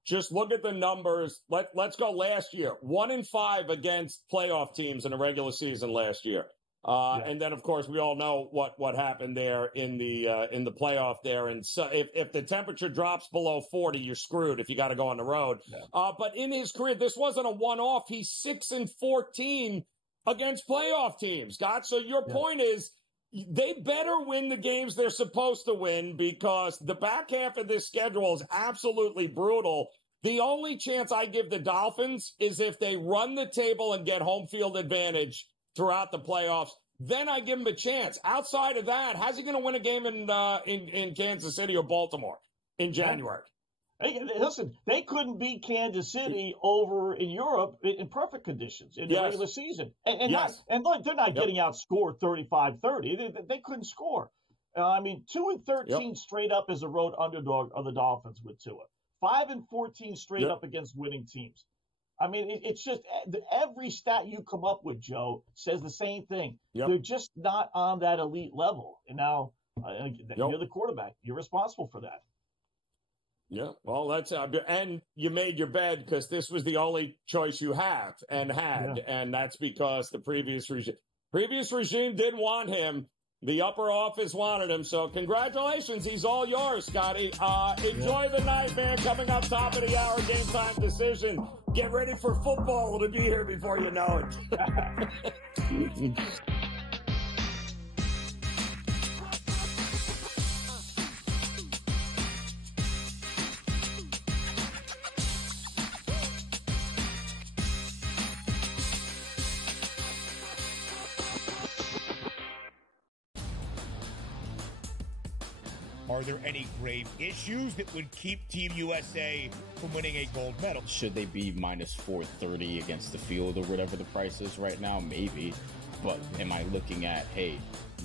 Just look at the numbers. Let's go last year. 1-5 against playoff teams in the regular season last year. And then, of course, we all know what happened there in the playoff there. And so if the temperature drops below 40, you're screwed if you got to go on the road. But in his career, this wasn't a one-off. He's 6-14 against playoff teams, Scott. So your point is they better win the games they're supposed to win, because the back half of this schedule is absolutely brutal. The only chance I give the Dolphins is if they run the table and get home field advantage throughout the playoffs. Then I give them a chance. Outside of that, how's he going to win a game in Kansas City or Baltimore in January? Hey, listen, they couldn't beat Kansas City over in Europe in perfect conditions in the regular season. And look, they're not getting outscored 35-30. They couldn't score. I mean, 2-13 straight up as a road underdog of the Dolphins with Tua. 5-14 straight up against winning teams. I mean, it's just every stat you come up with, Joe, says the same thing. They're just not on that elite level. And now you're the quarterback. You're responsible for that. Yeah, well, that's and you made your bed because this was the only choice you have and had, and that's because the previous regime didn't want him. The upper office wanted him, so congratulations. He's all yours, Scotty. Enjoy the night, man. Coming up top of the hour, Game Time Decision. Get ready for football. It'll be here before you know it. Are there any grave issues that would keep Team USA from winning a gold medal? Should they be minus 430 against the field or whatever the price is right now? Maybe. But am I looking at, hey,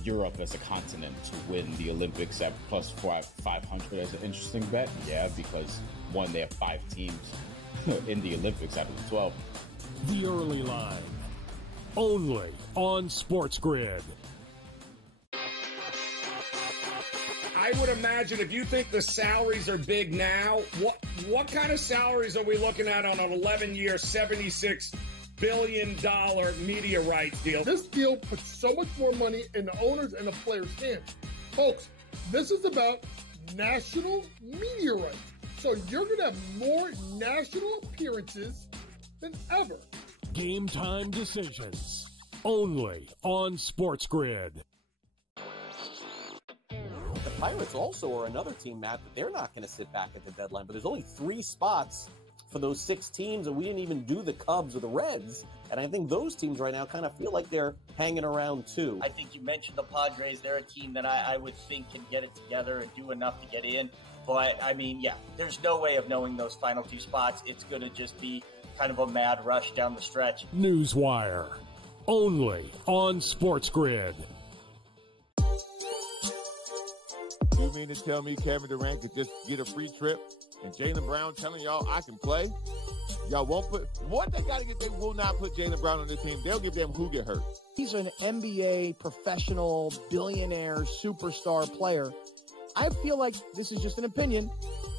Europe as a continent to win the Olympics at plus 500 as an interesting bet? Yeah, because one, they have 5 teams in the Olympics out of the 12. The early line. Only on SportsGrid. I would imagine if you think the salaries are big now, what kind of salaries are we looking at on an 11-year, $76 billion media rights deal? This deal puts so much more money in the owners and the players' hands. Folks, this is about national media rights. So you're going to have more national appearances than ever. Game Time Decisions. Only on SportsGrid. The Pirates also are another team, Matt, that they're not going to sit back at the deadline. But there's only 3 spots for those 6 teams, and we didn't even do the Cubs or the Reds. And I think those teams right now kind of feel like they're hanging around too. I think you mentioned the Padres. They're a team that I would think can get it together and do enough to get in. But, I mean, yeah, there's no way of knowing those final 2 spots. It's going to just be kind of a mad rush down the stretch. Newswire. Only on SportsGrid. You mean to tell me Kevin Durant could just get a free trip and Jaylen Brown telling y'all I can play? Y'all won't put what they got to get. They will not put Jaylen Brown on the team. They'll give them who get hurt. He's an NBA professional, billionaire, superstar player. I feel like this is just an opinion.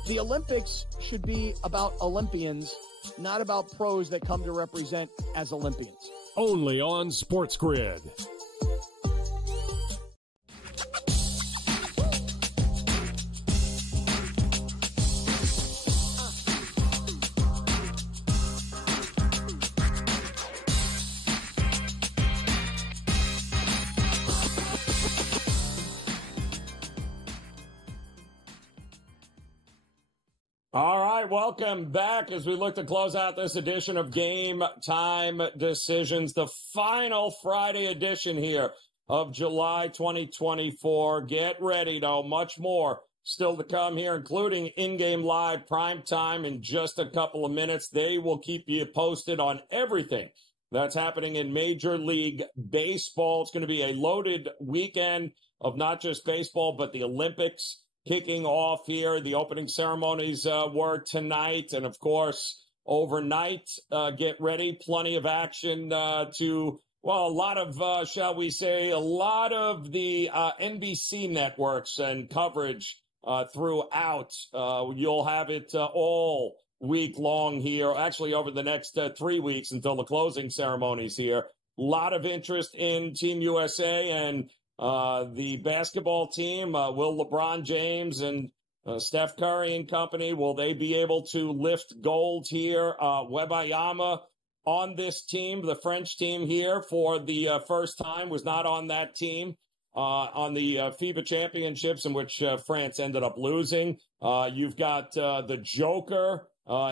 The Olympics should be about Olympians, not about pros that come to represent as Olympians. Only on SportsGrid. All right, welcome back as we look to close out this edition of Game Time Decisions, the final Friday edition here of July 2024. Get ready, though, much more still to come here, including in-game live prime time in just a couple of minutes. They will keep you posted on everything that's happening in Major League Baseball. It's going to be a loaded weekend of not just baseball, but the Olympics kicking off here. The opening ceremonies were tonight. And, of course, overnight, get ready. Plenty of action a lot of, shall we say, a lot of the NBC networks and coverage throughout. You'll have it all week long here, actually over the next 3 weeks until the closing ceremonies here. A lot of interest in Team USA and the basketball team. Will LeBron James and Steph Curry and company, will they be able to lift gold here? Wembanyama on this team, the French team here for the first time, was not on that team on the FIBA championships in which France ended up losing. You've got the Joker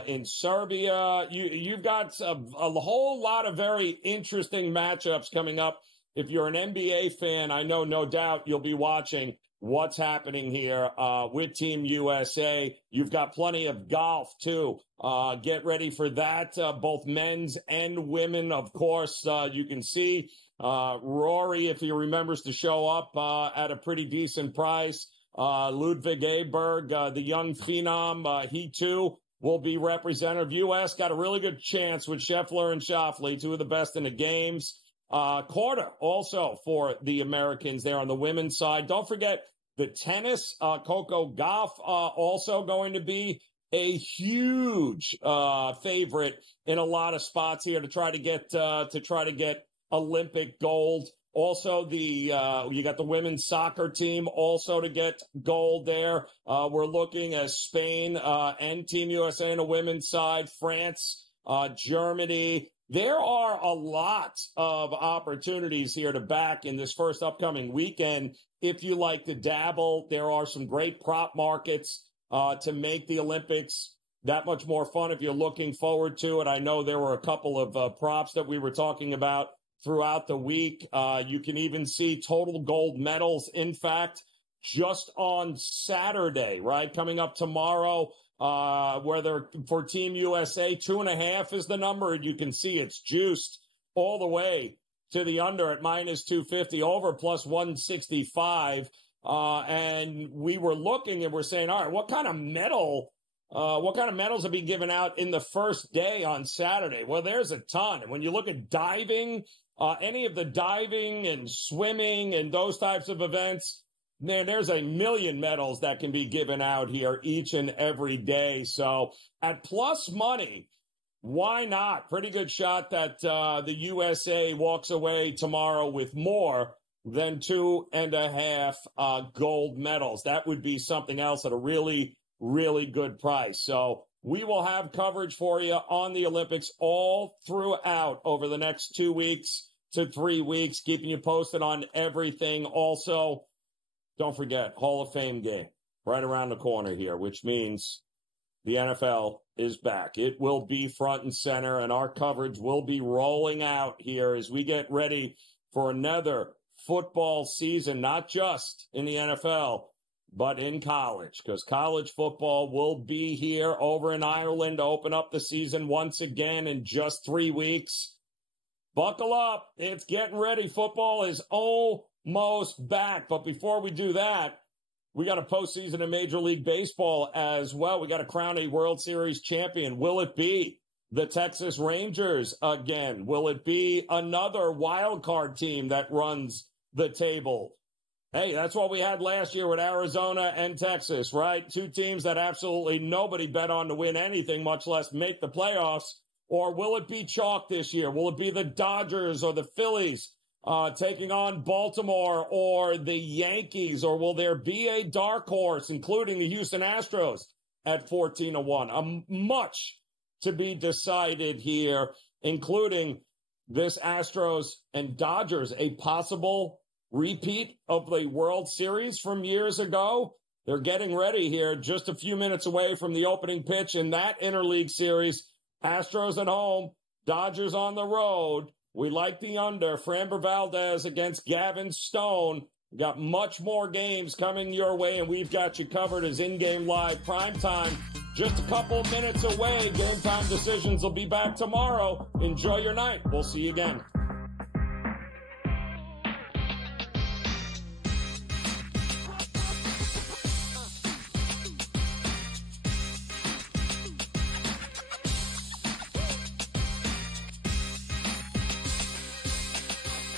in Serbia. You've got a whole lot of very interesting matchups coming up. If you're an NBA fan, I know no doubt you'll be watching what's happening here with Team USA. You've got plenty of golf, too. Get ready for that, both men's and women, of course. You can see Rory, if he remembers to show up at a pretty decent price. Ludwig Aberg, the young phenom, he, too, will be representative. U.S. got a really good chance with Scheffler and Schauffele, two of the best in the games. Korda also for the Americans there on the women's side. Don't forget the tennis, Coco Gauff, also going to be a huge favorite in a lot of spots here to try to get Olympic gold. Also, you got the women's soccer team also to get gold there. We're looking at Spain and Team USA on the women's side, France, Germany. There are a lot of opportunities here to back in this first upcoming weekend. If you like to dabble, there are some great prop markets to make the Olympics that much more fun if you're looking forward to it. I know there were a couple of props that we were talking about throughout the week. You can even see total gold medals. In fact, just on Saturday, right, coming up tomorrow, whether for Team USA, 2.5 is the number, and you can see it's juiced all the way to the under at -250, over plus 165. And we were looking and we're saying, all right, what kind of medals have been given out in the first day on Saturday? Well, there's a ton. And when you look at diving, any of the diving and swimming and those types of events, man, there's a million medals that can be given out here each and every day. So at plus money, why not? Pretty good shot that the USA walks away tomorrow with more than 2.5 gold medals. That would be something else at a really, really good price. So we will have coverage for you on the Olympics all throughout over the next 2 weeks to 3 weeks, keeping you posted on everything. Also, don't forget, Hall of Fame game right around the corner here, which means the NFL is back. It will be front and center, and our coverage will be rolling out here as we get ready for another football season, not just in the NFL, but in college, because college football will be here over in Ireland to open up the season once again in just 3 weeks. Buckle up. It's getting ready. Football is almost back. But before we do that, we got a postseason in Major League Baseball as well. We got to crown a World Series champion. Will it be the Texas Rangers again? Will it be another wild card team that runs the table? Hey, that's what we had last year with Arizona and Texas, right? Two teams that absolutely nobody bet on to win anything, much less make the playoffs. Or will it be chalk this year? Will it be the Dodgers or the Phillies taking on Baltimore or the Yankees? Or will there be a dark horse, including the Houston Astros at 14-1? Much to be decided here, including this Astros and Dodgers, a possible repeat of the World Series from years ago. They're getting ready here, just a few minutes away from the opening pitch in that interleague series. Astros at home, Dodgers on the road. We like the under. Framber Valdez against Gavin Stone. We got much more games coming your way, and we've got you covered as in-game live primetime. Just a couple minutes away. Game Time Decisions will be back tomorrow. Enjoy your night. We'll see you again.